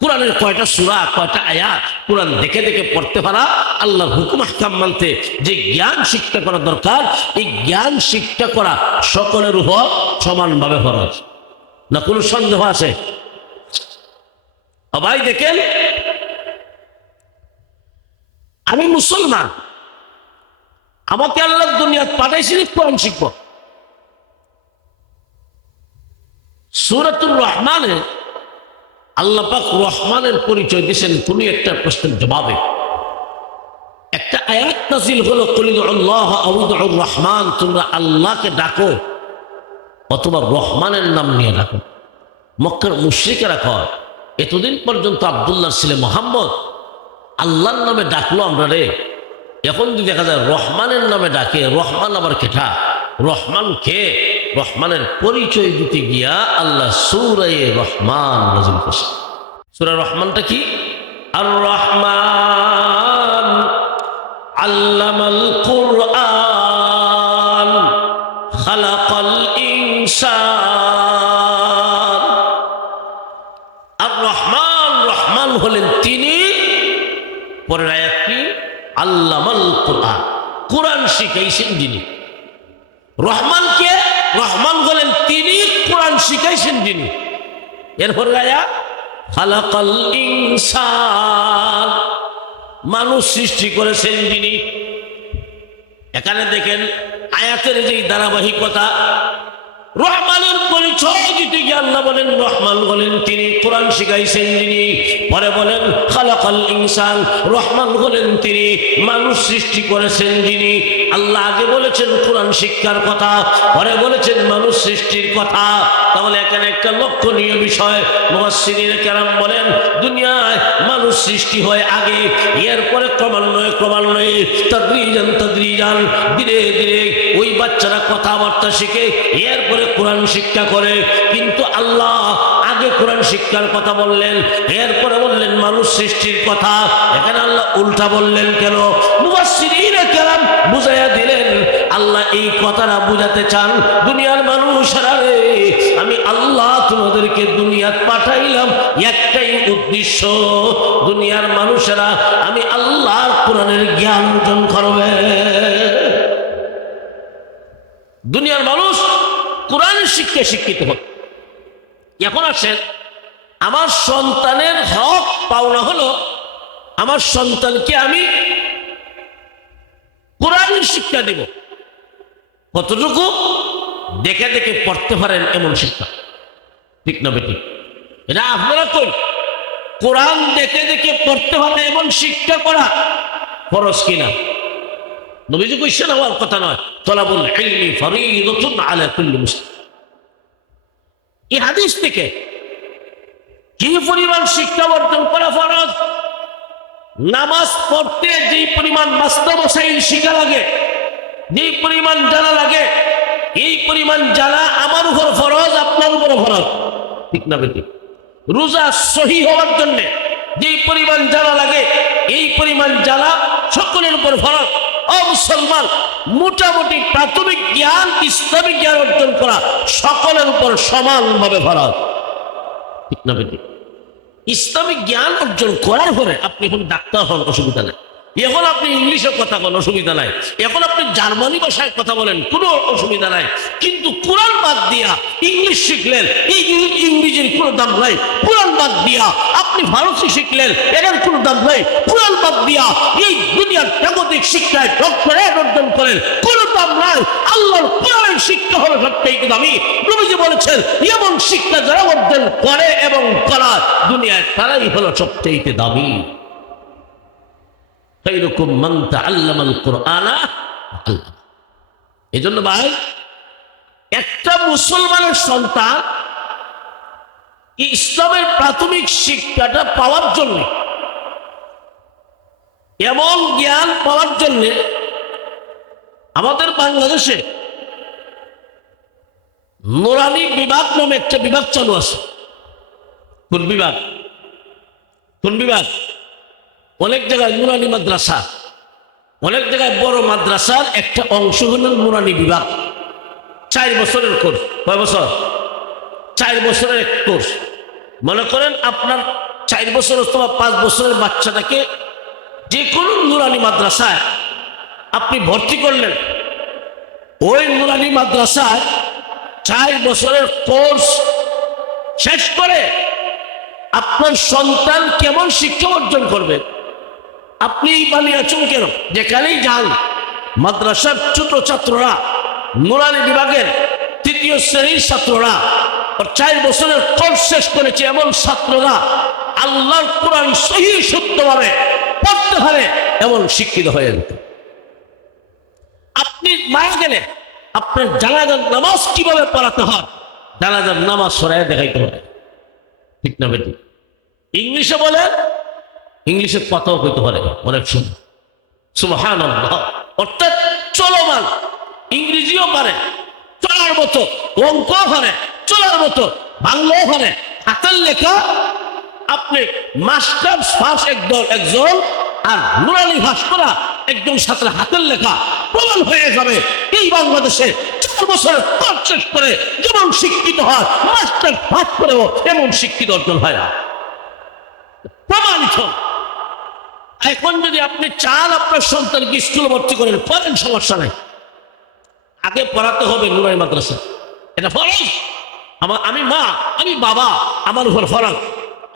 কোরআনের কয়টা সূরা, কয়টা আয়াত, কোরআন দেখে দেখে পড়তে পারা, আল্লাহর হুকুম আহকাম মানতে যে জ্ঞান শিক্ষা করা দরকার, এই জ্ঞান শিক্ষা করা সকলের উপর সমানভাবে ফরজ, না কোনো সন্দেহ আছে? ভাই দেখেন, আমি মুসলমান, আমাকে আল্লাহ দুনিয়াত পাঠাইছেন কোরআন শিখব। সূরাতুর রহমানে আল্লাহ পাক রহমানের পরিচয় দিয়েছেন কোন একটা প্রশ্নের জবাবে। একটা আয়াত নাযিল হলো, কুল আল্লাহ আউ উদউর রহমান, তোমরা আল্লাহকে ডাকো অথবা রহমানের নাম নিয়ে ডাকো। মক্কার মুশরিকেরা কয়, এতদিন পর্যন্ত আব্দুল্লাহর ছেলে মুহাম্মদ আল্লাহর নামে ডাকলো আমরা রে, এখন যদি দেখা যায় রহমানের নামে ডাকে, রহমান আবার কেঠা? রহমান কে? রহমানের পরিচয় দিতে গিয়া আল্লাহ সূরা রহমান নাযিল করেছেন। সূরা রহমানটা কি? আর রহমান আল্লামাল কুরআন খালাকাল ইনসান। আর রহমান, রহমান হলেন তিনি। পরের আয়াত কি? আল্লামাল কুরআন, কোরআন শিখাইছেন যিনি। রহমান কে? রহমান হলেন তিনি, কোরআন শিখাইছেন যিনি। এরপর আয়াত খালাকাল ইনসান, মানুষ সৃষ্টি করেছেন যিনি। এখানে দেখেন আয়াতের যে ধারাবাহিকতা, রহমানের পরিচয় দিতে গিয়ে আল্লাহ বলেন রহমান বলেন তিনি, কোরআন শিখাইছেন যিনি। পরে বলেন খালাকাল ইনসান, রহমান হলেন তিনি, মানুষ সৃষ্টি করেছেন যিনি। আল্লাহ আগে বলেছেন কোরআন শিক্ষার কথা, পরে বলেছেন মানুষ সৃষ্টির কথা। তাহলে এখানে একটা লক্ষণীয় বিষয়, মুফাসসিরিনে কেরাম বলেন দুনিয়ায় মানুষ সৃষ্টি হয় আগে, এরপরে ক্রমান্বয়ে ক্রমান্বয়ে তাদরিজান তাদরিজান ধীরে ধীরে ওই বাচ্চারা কথাবার্তা শিখে এরপরে কোরআন শিক্ষা করে। কিন্তু আল্লাহ আগে কোরআন শিক্ষার কথা বললেন, এরপরে বললেন মানুষ সৃষ্টির কথা। এখানে আল্লাহ উল্টা বললেন কেন? মুফাসসিরিনে কেরাম বুঝাইয়া দিলেন, আল্লাহ এই কথাটা বুঝাতে চান দুনিয়ার মানুষেরা রে, আমি আল্লাহ তোমাদেরকে দুনিয়াত পাঠাইলাম একটাই উদ্দেশ্য, দুনিয়ার মানুষেরা আমি আল্লাহর কোরআনের জ্ঞান অর্জন করবে। দুনিয়ার মানুষ কোরআনের শিক্ষায় শিক্ষিত হবে। এখন আসেন, আমার সন্তানের হক পাওনা হলো আমার সন্তানকে আমি কোরআনের শিক্ষা দেব। কতটুকু? দেখে দেখে পড়তে পারেন এমন শিক্ষা, ঠিক না বেটি? এটা আপনারা কই কোরআন দেখে দেখে পড়তে পারে এমন শিক্ষা করা ফরজ কিনা? নবীজি কইছেন আমার কথা নয়, তলাবুল ইলমি ফরিদাতুন আলা কুল্লি মুসলিম। এই হাদিস থেকে কি পরিমাণ শিক্ষা অর্জন করা ফরজ? নামাজ পড়তে যে পরিমাণ মাসলা মাসাইল শিখা লাগে, যে পরিমাণ জানা লাগে, এই পরিমাণ জানা আমার উপর ফরজ, আপনার উপর ফরজ, ঠিক না বেটি? রোজা সহি হওয়ার জন্য যে পরিমাণ জানা লাগে, এই পরিমাণ জানা সকলের উপর ফরজ। ও মুসলমান, মোটামুটি প্রাথমিক জ্ঞান, ইসলামিক জ্ঞান অর্জন করা সকলের উপর সমানভাবে ফরজ। ঠিক না বেটি? ইসলামিক জ্ঞান অর্জন করার পরে আপনি এখন ডাক্তার হন, অসুবিধা নেই। এখন আপনি ইংলিশে কথা বলেন, অসুবিধা নাই। এখন আপনি জার্মানি ভাষায় কথা বলেন, কোনো অসুবিধা নাই। কিন্তু কোরআন বাদ দিয়া ইংলিশ শিখলেন, ইংরেজির কোনো দাম নাই। কোরআন বাদ দিয়া আপনি ফারসি শিখলেন, এটার কোনো দাম নাই। কোরআন বাদ দিয়া এই দুনিয়ার জাগতিক শিক্ষায় ডক্টরেট অর্জন করেন, কোনো দাম নাই। আল্লাহর কোরআনের শিক্ষা হলো সবচেয়ে দামি। নবীজি বলেছেন, এমন শিক্ষা যারা অর্জন করে এবং করার দুনিয়ায় তারাই হলো সবচেয়ে দামি। খায়রুকুম মান তাআল্লামাল কুরআনা। এজন্য ভাই, একটা মুসলমানের সন্তান ইসলামের প্রাথমিক শিক্ষাটা পাওয়ার জন্য, এমন জ্ঞান পাওয়ার জন্য আমাদের বাংলাদেশে নুরানি বিভাগ নামে একটা বিভাগ চালু আছে। কোন বিভাগ? কোন বিভাগ? অনেক জায়গায় নুরানি মাদ্রাসা, অনেক জায়গায় বড় মাদ্রাসার একটা অংশ হল নুরানি বিভাগ। 4 বছরের কোর্স। কয় বছর? 4 বছরের এক কোর্স। মনে করেন আপনার 4 বছর অথবা 5 বছরের বাচ্চাটাকে যে কোনো নুরানি মাদ্রাসায় আপনি ভর্তি করলেন। ওই নুরানি মাদ্রাসায় 4 বছরের কোর্স শেষ করে আপনার সন্তান কেমন শিক্ষা অর্জন করবে আপনি বানিয়েছেন কেন? যেখানেই যান মাদ্রাসার ছোট ছাত্ররা, নুরানি বিভাগের 3য় শ্রেণীর ছাত্ররা, 4 বছরের কোর্স শেষ করেছে এমন ছাত্ররা আল্লাহর কোরআন সহি শুদ্ধভাবে পড়তে পারে এমন শিক্ষিত হয়ে যেত। আপনি মারা গেলে আপনার জানাজার নামাজ কিভাবে পড়াতে হয়, জানাজার নামাজ সরাই দেখাইতে হয়। ঠিক না বেটি? ইংলিশে বলে, ইংলিশে কথাও কইতে পারে অনেক সময়। সুবহানাল্লাহ। অর্থাৎ চলমান ইংরেজিও পারে চলার মতো, অঙ্কও পারে চলার মতো, বাংলাও পারে। হাতের লেখা আপনি মাস্টার্স পাস একজন আর নুরানি ভাস করা একজন সাথে হাতের লেখা প্রমাণ হয়ে যাবে। এই বাংলাদেশে 4 বছরের কোর্স শেষ করে যেমন শিক্ষিত হয়, মাস্টার্স পাস করেও এমন শিক্ষিত অর্জন হয় না, প্রমাণিত। এখন যদি আপনি চান আপনার সন্তানকে স্কুলে ভর্তি করেন, করেন, সমস্যা নাই। আগে পড়াতে হবে নুরানি মাদ্রাসা, এটা ফরজ। আমি মা, আমি বাবা, আমার উপর ফরজ।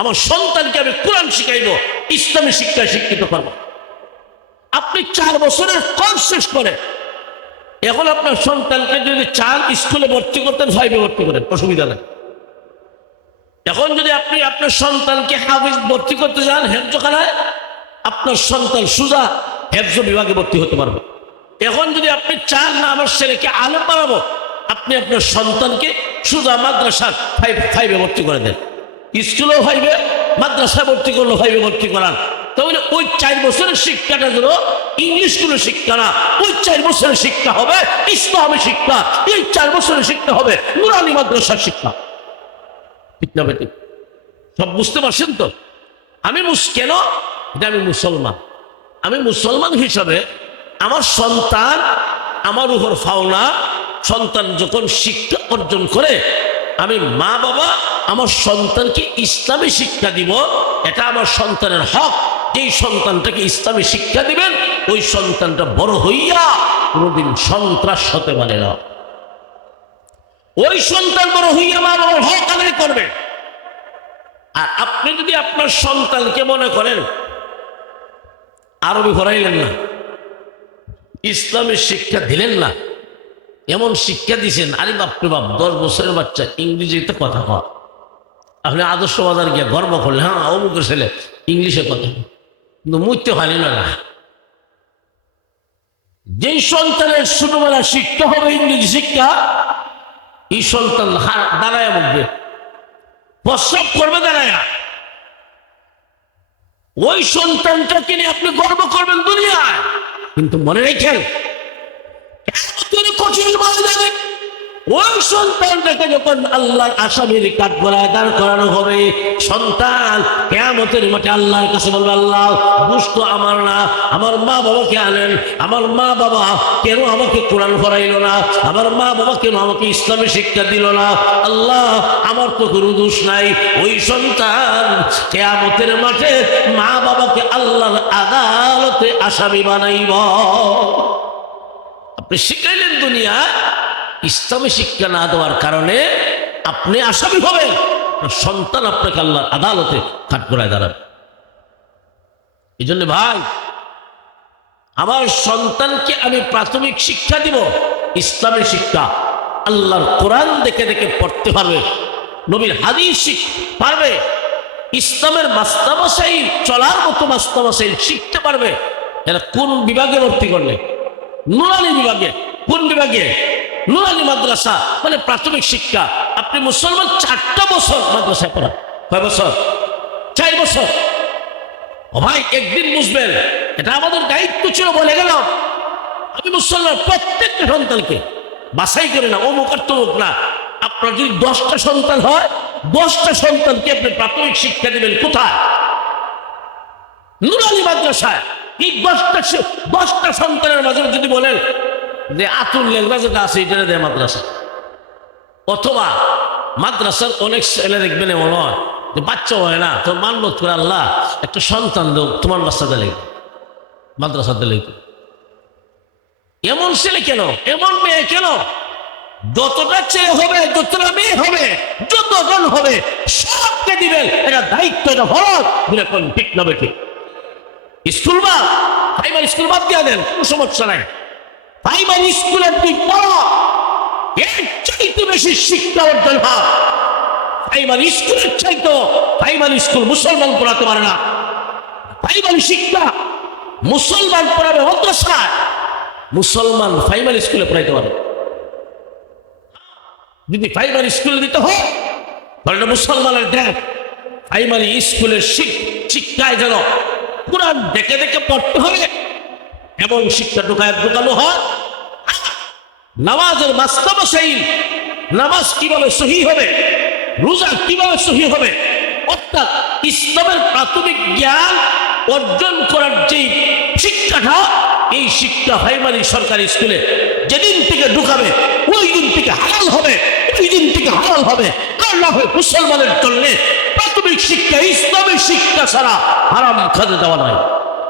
আমার সন্তানকে আমি কোরআন শিখাইব, ইসলামী শিক্ষায় শিক্ষিত করব। আপনি 4 বছরের কোর্স শেষ করে এখন আপনার সন্তানকে যদি চান স্কুলে ভর্তি করতেন, 5-এ ভর্তি করেন, অসুবিধা নেই। এখন যদি আপনি আপনার সন্তানকে হাফিজ ভর্তি করতে চান হেফজখানায়, আপনার সন্তান সুজা হেফজ বিভাগে ভর্তি হতে পারবে। এখন যদি আপনি চান না আমার ছেলেকে আলেম বানাবো, আপনি আপনার সন্তানকে সুজা মাদ্রাসা 5-এ ভর্তি করে দেন। স্কুলেও 5-এ, মাদ্রাসায় ভর্তি করলো 5-এ ভর্তি করান। তাহলে ওই 4 বছরের শিক্ষাটা যেন ইংলিশ স্কুলের শিক্ষা না, ওই 4 বছরের শিক্ষা হবে ইসলামী শিক্ষা। এই 4 বছরের শিক্ষা হবে নুরানি মাদ্রাসার শিক্ষা। ঠিক না বেটি? সব বুঝতে পারছেন তো? আমি কেন এটা আমি মুসলমান, আমি মুসলমান হিসাবে আমার সন্তান আমার উপর ফাওনা। সন্তান যখন শিক্ষা অর্জন করে, আমি মা বাবা আমার সন্তানকে ইসলামী শিক্ষা দিব, এটা আমার সন্তানের হক। যেই সন্তানটাকে ইসলামী শিক্ষা দিবেন ওই সন্তানটা বড় হইয়া কোনোদিন সন্ত্রাস হতে পারে না। ওই সন্তান বড় হইয়া মা বাবার হক আদায় করবে। আর আপনি যদি আপনার সন্তানকে মনে করেন আরবি পড়াইলেন না, ইসলামের শিক্ষা দিলেন না, এমন শিক্ষা দিছেন, আরে বাপরে বাপ, 10 বছরের বাচ্চা ইংরেজিতে কথা কয়। আপনি আদর্শ বাজার গিয়ে গর্ব করলেন, হ্যাঁ অমুকের ছেলে ইংলিশে কথা, কিন্তু মুইতে হয়নি না। যেই সন্তানের ছোটবেলা শিক্ষা হবে ইংরেজি শিক্ষা, এই সন্তান দাঁড়ায় মুখবে, প্রস্রাব করবে দাঁড়ায়। ওই সন্তানটাকে নিয়ে আপনি গর্ব করবেন দুনিয়ায়, কিন্তু মনে রেখেন কঠিন ময়দানে ওই সন্তানটাকে যখন আল্লাহর আসামির কাঠগড়ায় দাঁড় করানো হবে, সন্তান কিয়ামতের মাঠে আল্লাহর কাছে বলবে, আল্লাহ দোষ তো আমার না, আমার মা বাবাকে আনেন, আমার মা বাবা কেন আমাকে কোরআন পড়াইলো না, আমার মা বাবা কেন আমাকে ইসলামী শিক্ষা দিল না, আল্লাহ আমার তো কোনো দোষ নাই। ওই সন্তান কিয়ামতের মাঠে মা বাবাকে আল্লাহর আদালতে আসামি বানাইব। আপনি শিখাইলেন দুনিয়া, ইসলামী শিক্ষা না দেওয়ার কারণে আপনি আসামি হবেন, সন্তান আপনাকে আল্লাহর আদালতে কাঠগড়ায় দাঁড়াবে। এই জন্য ভাই, আমার সন্তানকে আমি প্রাথমিক শিক্ষা দিব, ইসলামী শিক্ষা, আল্লাহর কোরআন দেখে দেখে পড়তে পারবে, নবীর হাদিস পারবে, ইসলামের মাস্তামাসাইল চলার মতো মাস্তামাসাইল শিখতে পারবে। এরা কোন বিভাগে ভর্তি করলে? নুরানি বিভাগে। কোন বিভাগে? নুরানি মাদ্রাসা, মানে প্রাথমিক শিক্ষা। আপনি মুসলমান 4টা বছর মাদ্রাসায় পড়া। কয় বছর? 4 বছর। ও ভাই, একদিন বুঝবেন, এটা আমাদের দায়িত্ব ছিল, বলে গেলাম। আমি মুসলমান প্রত্যেকটা সন্তানকে বাছাই করে না, অমুক আর তমুক না। আপনার যদি 10টা সন্তান হয়, 10টা সন্তানকে আপনি প্রাথমিক শিক্ষা দিবেন কোথায়? নুরানি মাদ্রাসায়। এই 10টা সন্তানের মাঝে যদি বলেন যে আতুল লেখবা যেটা আছে এটা দেয় মাদ্রাসা, অথবা মাদ্রাসার অনেক ছেলে দেখবেন এমন হয় যে বাচ্চা হয় না, তোর মানবত করে আল্লাহ একটা সন্তান দেও, তোমার বাচ্চাতে লেগে মাদ্রাসাতে লেগে। এমন ছেলে কেন, এমন মেয়ে কেন? যতটা ছেলে হবে, যতটা মেয়ে হবে, যতজন হবে, সবকে দিবেন। এটা দায়িত্ব, এটা ফরজ। ঠিক না বেঠিক? স্কুল বাদ, প্রাইমারি স্কুল বাদ দিয়ে দেন, কোনো সমস্যা নাই। প্রাইমারি স্কুলের তুই পড়ো, এর চাইতে বেশি শিক্ষা অর্জন হয়। প্রাইমারি স্কুলের চাইতো প্রাইমারি স্কুল মুসলমান পড়াতে পারে না। প্রাইমারি শিক্ষা মুসলমান পড়াবে মাদ্রাসায়, মুসলমান প্রাইমারি স্কুলে পড়াইতে পারে। যদি প্রাইমারি স্কুলে দিতে হয় তাহলে মুসলমানের দেখ প্রাইমারি স্কুলের শিক্ষায় যেন কোরআন দেখে দেখে পড়তে হবে, এবং শিক্ষা ঢুকানো হয়। নামাজের মাস্তামাসাইল, নামাজ কিভাবে সহি হবে, রোজা কিভাবে সহি হবে, অর্থাৎ ইসলামের প্রাথমিক জ্ঞান অর্জন করার যে শিক্ষাটা, এই শিক্ষা প্রাইমারি সরকারি স্কুলে যেদিন থেকে ঢুকাবে ওই দিন থেকে হালাল হবে, ওই দিন থেকে হালাল হবে। কারণ মুসলমানের জন্য প্রাথমিক শিক্ষা, ইসলামের শিক্ষা ছাড়া হারাম খাতে দেওয়া নয়।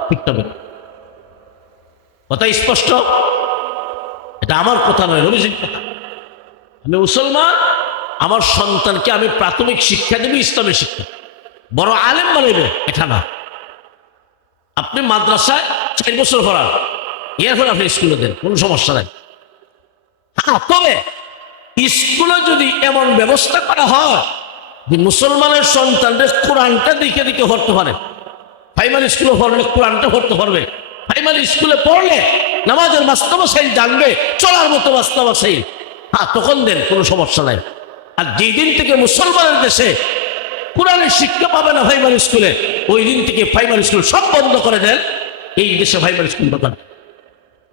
ঠিক তবে কথা স্পষ্ট? এটা আমার কথা নয়, নবীজির কথা। আমি মুসলমান, আমার সন্তানকে আমি প্রাথমিক শিক্ষা দেব, ইসলামের শিক্ষা। বড় আলেম বানাইব এটা না। আপনি মাদ্রাসায় 4 বছর পড়ান, এরপর আপনি স্কুলে দেন, কোনো সমস্যা নাই। হ্যাঁ, তবে স্কুলে যদি এমন ব্যবস্থা করা হয় যে মুসলমানের সন্তানদের কোরআনটা দেখে দেখে পড়তে পারে, প্রাইমারি স্কুলে পড়লে কোরআনটা পড়তে পারবে, প্রাইমারি স্কুলে পড়লে নামাজের মাস্তামাসাইল জানবে, চলার মতো মাস্তামাসাইল, হ্যাঁ তখন দেন, কোনো সমস্যা নাই। আর যেই দিন থেকে মুসলমানের দেশে কোরআনের শিক্ষা পাবে না প্রাইমারি স্কুলে, ওই দিন থেকে প্রাইমারি স্কুল সব বন্ধ করে দেন। এই দেশে প্রাইমারি স্কুল দোকান,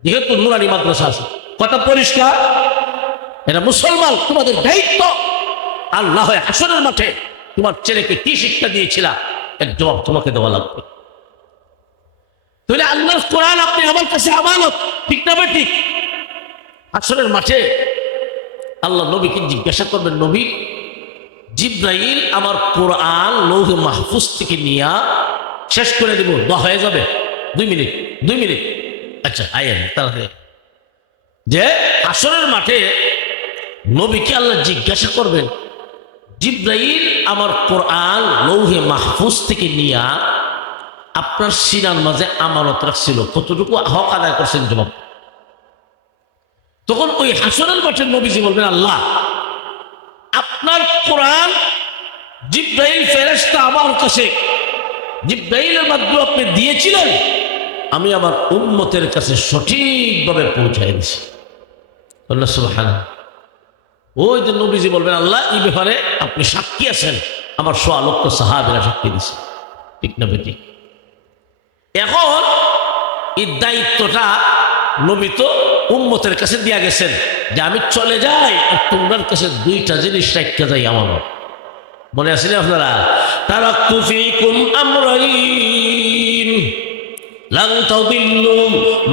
যেহেতু নুরানি মাদ্রাসা আছে। কথা পরিষ্কার? এটা মুসলমান, তোমাদের দায়িত্ব। আল্লাহ হাসরের মাঠে তোমার ছেলেকে কি শিক্ষা দিয়েছিলা, এর জবাব তোমাকে দেওয়া লাগবে। তাহলে আল্লাহর কোরআন আপনি আমার কাছে আমানত, ঠিক না ঠিক? হাসরের মাঠে আল্লাহ নবীকে জিজ্ঞাসা করবেন, নবী জিব্রাইল আমার কোরআন লৌহে মাহফুজ থেকে নিয়ে শেষ করে দিব, হয়ে যাবে 2 মিনিট। আচ্ছা আয়েন তাহলে, যে হাসরের মাঠে নবীকে আল্লাহ জিজ্ঞাসা করবেন, জিব্রাইল আমার কোরআন লৌহে মাহফুজ থেকে নিয়ে আপনার সিনার মাঝে আমানত রাখছিল, কতটুকু হক আদায় করছেন? জবাব। তখন ওই হাসরের মাঠের নবীজি বলবেন, আল্লাহ আপনার কোরআন জিব্রাইল ফেরেশতা আমার কাছে জিব্রাইলের মাধ্যমে আপনি দিয়েছিলেন, আমি আমার উম্মতের কাছে সঠিকভাবে পৌঁছাই দিছি। আল্লাহ সুবহানাহু। ওই যে নবীজি বলবেন, আল্লাহ এই ব্যাপারে আপনি সাক্ষী আছেন, আমার 100 লক্ষ সাহাবীরা সাক্ষী দিছে। ঠিক না বেটি? এখন এই দায়িত্বটা নবী তো উম্মতের কাছে দিয়া গেছেন যে আমি চলে যাই আর তোমার কাছে দুইটা জিনিস রাখতে যাই আমার। মনে আছে না আপনারা? তারাক্তু ফীকুম আমরাইন লান তাদিল্লু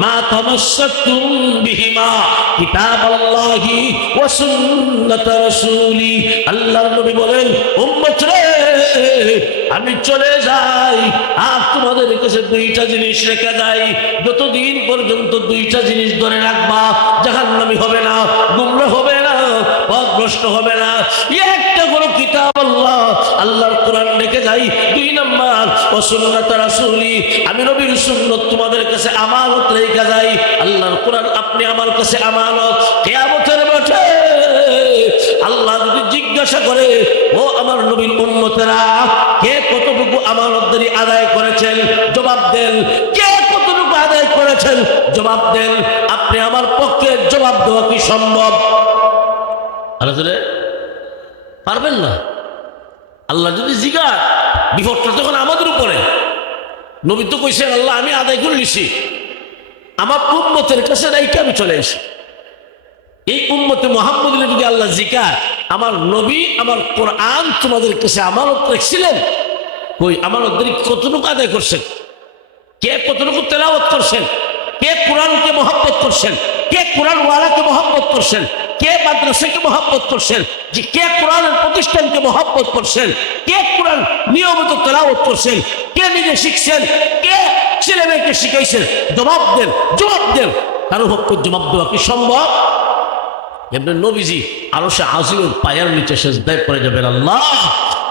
মা তামাসসাকতুম বিহিমা কিতাবাল্লাহি ওয়া সুন্নাত রাসূলি। আল্লাহর নবী বলেন, উম্মত রে আমি চলে যাই আর তোমাদের কাছে দুইটা জিনিস রেখে যাই। যতদিন পর্যন্ত দুইটা জিনিস ধরে রাখবা, জাহান্নামী হবে না, গুমরাহ হবে না, পথভ্রষ্ট হবে না। একটা বড় কিতাব আল্লাহ, আল্লাহর কোরআন রেখে যাই। 2 নাম্বার ওয়া সুন্নাত রাসূলি, আমি নবীর সুন্নাত তোমাদের কাছে আমানত রেখে যাই। আল্লাহর কোরআন আপনি আমার কাছে আমানত। কিয়ামতের মাঠে আল্লাহ যদি জিজ্ঞাসা করে, ও আমার নবীর উম্মতেরা, কে কতটুকু আমানতদারি আদায় করেছেন? জবাব দেন। কে কতটুকু আদায় করেছেন? জবাব দেন। আপনি আমার পক্ষে জবাব দেওয়া কি সম্ভব? আলোচনা পারবেন না। আল্লাহ যদি জিজ্ঞাসা, বিপদটা তখন আমাদের উপরে। নবী তো কইছেন, আল্লাহ আমি আদায় করে নিছি, আমার উম্মতের কাছে রাইকে আমি চলে এসেছি। এই উম্মতে মুহাম্মদীর যদি আল্লাহ জিজ্ঞাসা, আমার নবী আমার কোরআন তোমাদের কাছে আমানত রাখছিলেন, কই আমানতদারি কতটুকু আদায় করছেন? কে কতটুকু তেলাওয়াত করছেন? কে কোরআনকে মহব্বত করছেন? কে কোরআন ওয়ালাকে মহব্বত করছেন? কে মাদ্রাসাকে মহব্বত করছেন? যে কে কোরআনের প্রতিষ্ঠানকে মহব্বত করছেন? কে কোরআন নিয়মিত তেলাওয়াত করছেন? কে নিজে শিখছেন? কে ছেলে মেয়েকে শিখাইছেন? জবাব দেন, জবাব দেন। কারো পক্ষে জবাব দেওয়া কি সম্ভব? এমনি নবীজি আরশে আজিমের পায়ের নিচে সিজদায় পড়ে যাবেন, আল্লাহ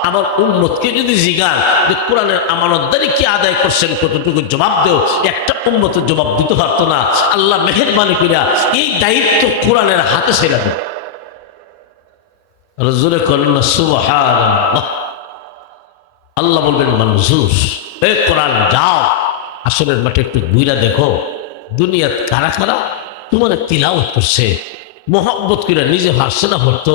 আমার উম্মতকে যদি জিজ্ঞান যে কোরআনের আমানতদারি কি আদায় করছেন, কতটুকু জবাব দেও, একটা উম্মতের জবাব দিতে পারতো না। আল্লাহ মেহেরবানি করিয়া এই দায়িত্ব কোরআনের হাতে ছেড়ে দেন। জোরে করেন না সুবহানাল্লাহ। আল্লাহ বলবেন, মনজুর, এ কোরআন যাও আসরের মাঠে একটু ঘুরা দেখো, দুনিয়াত কারা কারা তোমার তিলাওয়াত করছে, মোহব্বত করে নিজে ভাসছে না পড়তো।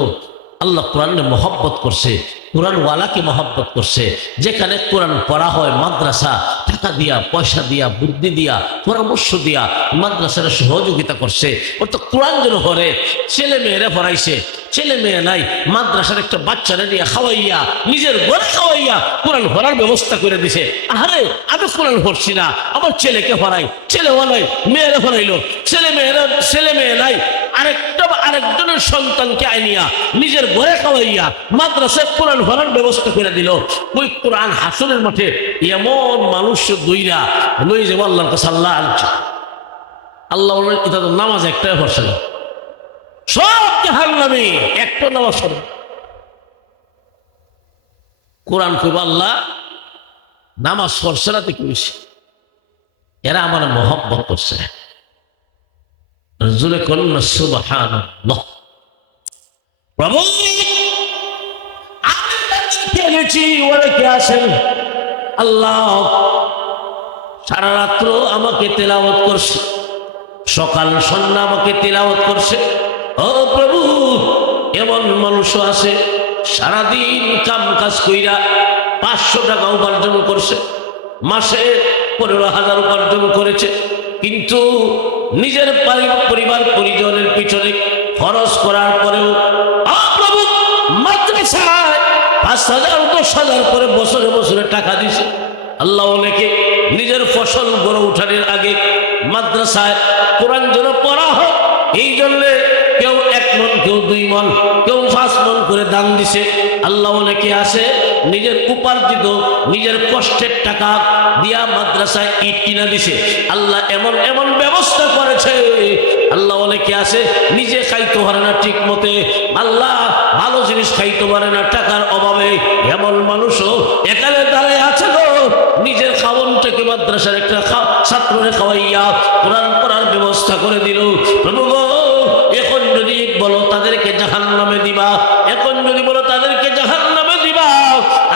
আল্লাহ কোরআনে মোহব্বত করছে, কোরআন ওয়ালাকে মোহব্বত করছে। যেখানে কোরআন পড়া হয় মাদ্রাসা টাকা দিয়া, পয়সা দিয়া, বুদ্ধি দিয়া, পরামর্শ দিয়া মাদ্রাসার সহযোগিতা করছে। ও তো কোরআন যেন হরে, ছেলে মেয়েরা পড়াইছে, ছেলে মেয়ে নাই, মাদ্রাসার একটা বাচ্চারা নিয়ে খাওয়াইয়া, নিজের ঘরে খাওয়াইয়া কোরআন পড়ার ব্যবস্থা করে দিছে। আরে আমি কোরআন পড়ছি না, আমার ছেলেকে পড়াই, ছেলে নাই, মেয়েরা পড়াইলো, ছেলে মেয়ে নাই, আরেকজনের সন্তানকে আইনিয়া নিজের ঘরে খাওয়াইয়া মাদ্রাসায় কোরআন পড়ার ব্যবস্থা করে দিল। ওই কোরআন হাসরের মাঠে এমন মানুষ দুইরা লই যাব আল্লাহর কাছে। আল্লাহ আনছে, আল্লাহ বললেন, এটা তো নামাজ একটাই পড়ছে না, সব জাহান্নামী, একটা নামাজ পড়ে। কোরআন কইব, আল্লাহ নামাজ পড়ছে না তো কি হয়েছে? এরা আমার মহব্বত করছে। জোরে করুন না সুবহানাল্লাহ। প্রভু আমি খেলেছি, ওরা কে আসেন? আল্লাহ সারা রাত্র আমাকে তেলাওয়াত করছে, সকাল সন্ধ্যা আমাকে তেলাওয়াত করছে। ও প্রভু, এমন মানুষও আছে সারাদিন কাম কাজ কইরা 500 টাকা উপার্জন করছে, মাসে 15,000 উপার্জন করেছে, কিন্তু নিজের পরিবার পরিজনের পিছনে খরচ করার পরেও প্রভু মাদ্রাসায় 5,000 10,000 করে বছরে বছরে টাকা দিছে। আল্লাহ অনেকে নিজের ফসল গড়ে উঠানোর আগে মাদ্রাসায় কোরআন যেন পড়া হয়, এই জন্যে কেউ 1 মণ, কেউ 2 মণ, কেউ 5 মণ করে দান দিছে। আল্লাহ অনেকে আছে নিজের উপার্জিত নিজের কষ্টের টাকা দিয়া মাদ্রাসায় ইট কিনা দিছে। আল্লাহ এমন এমন ব্যবস্থা করেছে। আল্লাহ অনেকে আছে নিজে খাইতে পারে না ঠিক মতে, আল্লাহ ভালো জিনিস খাইতে পারে না টাকার অভাবে, এমন মানুষও এখানে দাঁড়ায় আছে গো, নিজের খাওয়ানটাকে মাদ্রাসার একটা ছাত্ররে খাওয়াইয়া কোরআন পড়ার ব্যবস্থা করে দিল। প্রভু গো, এখন যদি বলো তাদেরকে জাহান্নামে দিবা, এখন যদি বলো তাদেরকে জাহান্নামে দিবা,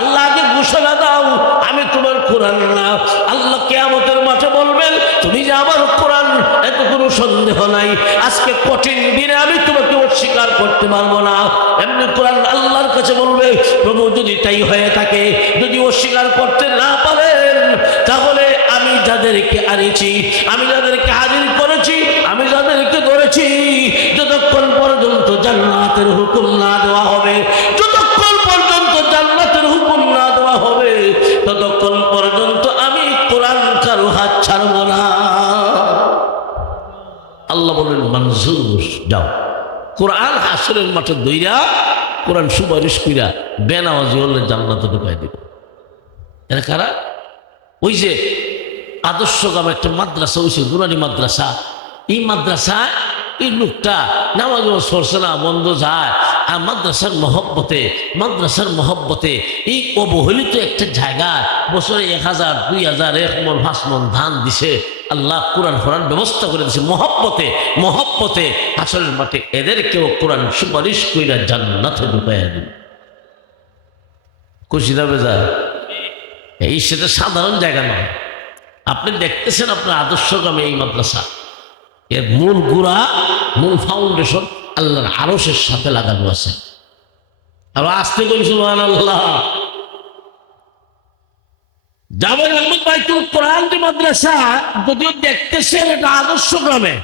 আল্লাহ আগে ঘোষণা দাও আমি তোমার কোরআন না। আল্লাহ কিয়ামতের মাঠে বলবেন, তুমি যে আমার কোরআন, এত কোনো সন্দেহ নাই, আজকে কঠিন দিনে আমি তোমাকে অস্বীকার করতে পারবো না। এমনি কোরআন আল্লাহর কাছে বলবে, প্রভু যদি তাই হয়ে থাকে, যদি অস্বীকার করতে না পারেন, তাহলে আমি যাদেরকে আনিছি, আমি যাদেরকে হাজির করেছি, আমি যাদেরকে ধরেছি যতক্ষণ পর্যন্ত জান্নাতের হুকুম না দেওয়া হবে, যতক্ষণ পর্যন্ত জান্নাতের হুকুম না দেওয়া হবে, ততক্ষণ পর্যন্ত আমি কোরআন কারো হাত ছাড়ব না। আল্লাহ বলেন মঞ্জুর, যাও। কোরআন হাসরের মাঠে দইরা কোরআন সুপারিশ কইরা বেনামাজি হলে জান্নাতে ঢুকাই দিব। এরা কারা? ওই যে আদর্শগ্রাম একটা মাদ্রাসা হয়েছে, নুরানি মাদ্রাসা। এই মাদ্রাসা এই লোকটা নামাজ পড়ছে না, বন্ধ যায়, আর মাদ্রাসার মহব্বতে এই অবহেলিত একটা জায়গা বছরে 1000, 2000, 1 মন 5 মন ধান দিছে, আল্লাহ কোরআন ফোরান ব্যবস্থা করে দিছে মহব্বতে আসলের মাঠে এদেরকেও কোরআন সুপারিশ কইরা জান্নাতে ঢুকাইয়া দিন। খুশি যাবে যায় এই, সেটা সাধারণ জায়গা নয়। আপনি দেখতেছেন আপনার আদর্শগ্রামে এই মাদ্রাসা, এর মূল গুড়া, মূল ফাউন্ডেশন আল্লাহর আরশের সাথে লাগানো আছে। আর আসতে করি সুবহানাল্লাহ। জাবের আহমদ বাইতুল কোরআন যে মাদ্রাসা, যদিও দেখতেছেন এটা আদর্শগ্রামে,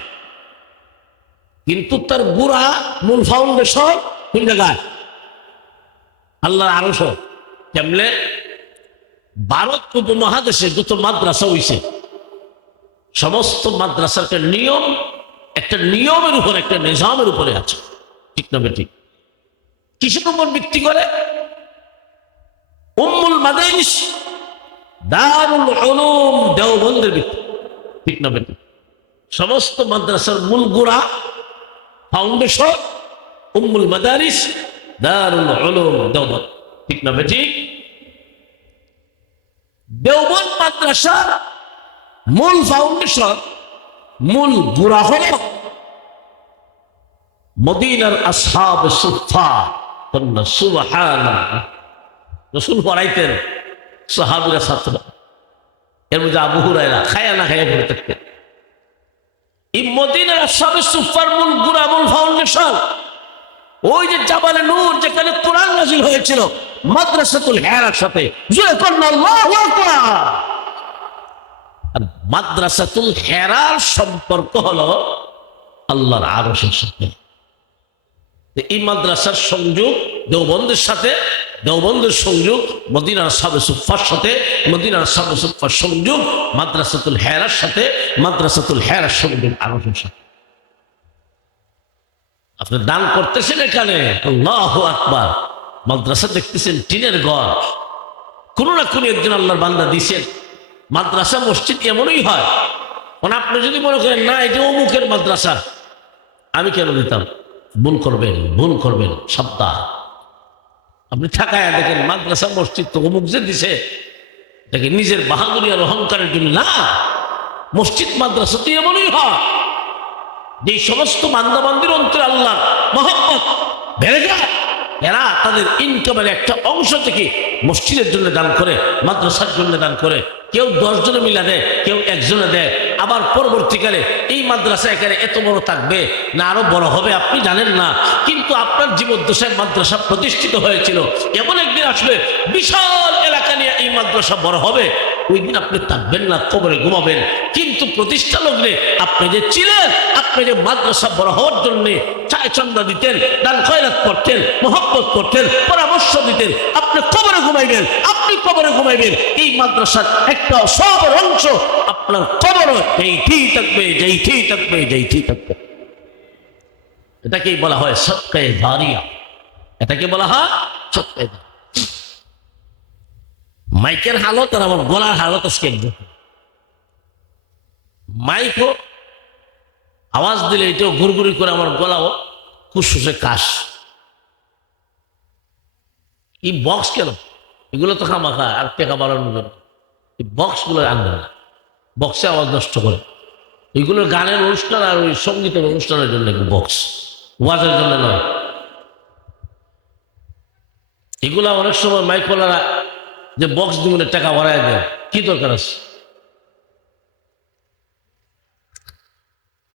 কিন্তু তার গুড়া, মূল ফাউন্ডেশন কোন জায়গায়? আল্লাহর আরশ। কেমনে? ভারত উপমহাদেশে যত মাদ্রাসা হইছে, সমস্ত মাদ্রাসার একটা নিয়মের উপর, একটা নিজামের উপরে আছে, ঠিক না বেঠিক? কিসের উপর ভিত্তি করে? উম্মুল মাদারিস দারুল উলুম দেওবন্দের ভিত্তি, ঠিক না বেঠিক? সমস্ত মাদ্রাসার মূল গোড়া, ফাউন্ডেশন উম্মুল মাদারিস দারুল উলুম দেওবন্দ, ঠিক না বেঠিক? দেওবন্দ মাদ্রাসার মূল ফাউন্ডেশন, মূল গোড়া হল মদিনার আসহাবে সুফফা। সুবহানাল্লাহ। রাসূল পড়াইতেন, সাহাবীরা ছাত্র, এর মধ্যে আবু হুরায়রা খায়া না খায়া পড়ে থাকতেন। এই মদিনার আসহাবে সুফফার মূল গোড়া, মূল ফাউন্ডেশন ওই যে জাবালে নূর, যেখানে কোরআন নাযিল হয়েছিল, মাদ্রাসাতুল হেরার সাথে। জোরে করুন আল্লাহু আকবার। আর মাদ্রাসাতুল হেরার সম্পর্ক হলো আল্লাহর আরশের সাথে। এই মাদ্রাসার সংযোগ দেওবন্দের সাথে, দেওবন্দের সংযোগ মদিনার আসহাবে সুফফার সাথে, মদিনার আসহাবে সুফফার সংযোগ মাদ্রাসাতুল হেরার সাথে, মাদ্রাসাতুল হেরার সংযোগ আরশের সাথে। আপনি দান করতেছেন এখানে, আল্লাহু আকবার। মাদ্রাসা দেখতেছেন টিনের ঘর, কোন না কোন একজন আল্লাহর বান্দা দিছেন। মাদ্রাসা মসজিদ এমনই হয়, মানে আপনি যদি মনে করেন না এটা অমুকের মাদ্রাসা, আমি কেন দিতাম, ভুল করবেন, সাবধান। আপনি ঠেকায় দেখেন মাদ্রাসা মসজিদ তো অমুক যে দিছে, দেখেন নিজের বাহাদুরি আর অহংকারের জন্য না। মসজিদ মাদ্রাসা তো এমনই হয়, যে সমস্ত বান্দাবান্দির অন্তরে আল্লাহ মহব্বত বেড়ে যায়, এরা তাদের ইনকামের একটা অংশ থেকে মসজিদের জন্য দান করে, মাদ্রাসার জন্য দান করে। কেউ 10 জনে মিলা দেয়, কেউ 1 জনে দেয়। আবার পরবর্তীকালে এই মাদ্রাসা এখানে এত বড় থাকবে না আরো বড় হবে আপনি জানেন না, কিন্তু আপনার জীবদ্দশায় মাদ্রাসা প্রতিষ্ঠিত হয়েছিল। এমন একদিন আসবে বিশাল এলাকা নিয়ে এই মাদ্রাসা বড় হবে, ওই দিন আপনি থাকবেন না, কবরে ঘুমাবেন। কিন্তু প্রতিষ্ঠা লগ্নে আপনি যে ছিলেন, আপনি যে মাদ্রাসা বড় হওয়ার জন্য চায় চন্দা দিতেন, দান খয়রাত করতেন, মহব্বত করতেন, পরামর্শ দিতেন, আপনি কবরে ঘুমাইবেন। এই মাদ্রাসার একটা সবার অংশ আপনার কবরে যেইতেই থাকবে। এটাকেই বলা হয় সদকায়ে জারিয়া। এটাকে বলা হয় সদকায়ে জারিয়া। মাইকের হালত আর আমার গলার হালত আজকে একদম। মাইকও আওয়াজ দিলে এটাও গুড়গুড়ি করে, আমার গলাও কুসুসে কাশ। এই বক্স কেন? এগুলো তো খামাখা আর টেকা বাড়ানোর জন্য। এই বক্সগুলো আনবে না, বক্সে আওয়াজ নষ্ট করে। এগুলো গানের অনুষ্ঠান আর ওই সঙ্গীতের অনুষ্ঠানের জন্য বক্স, ওয়াজের জন্য নয়। এগুলা অনেক সময় মাইকওয়ালারা যে বক্স দিগুলো টাকা বাড়ায় দেয়, কি দরকার আছে?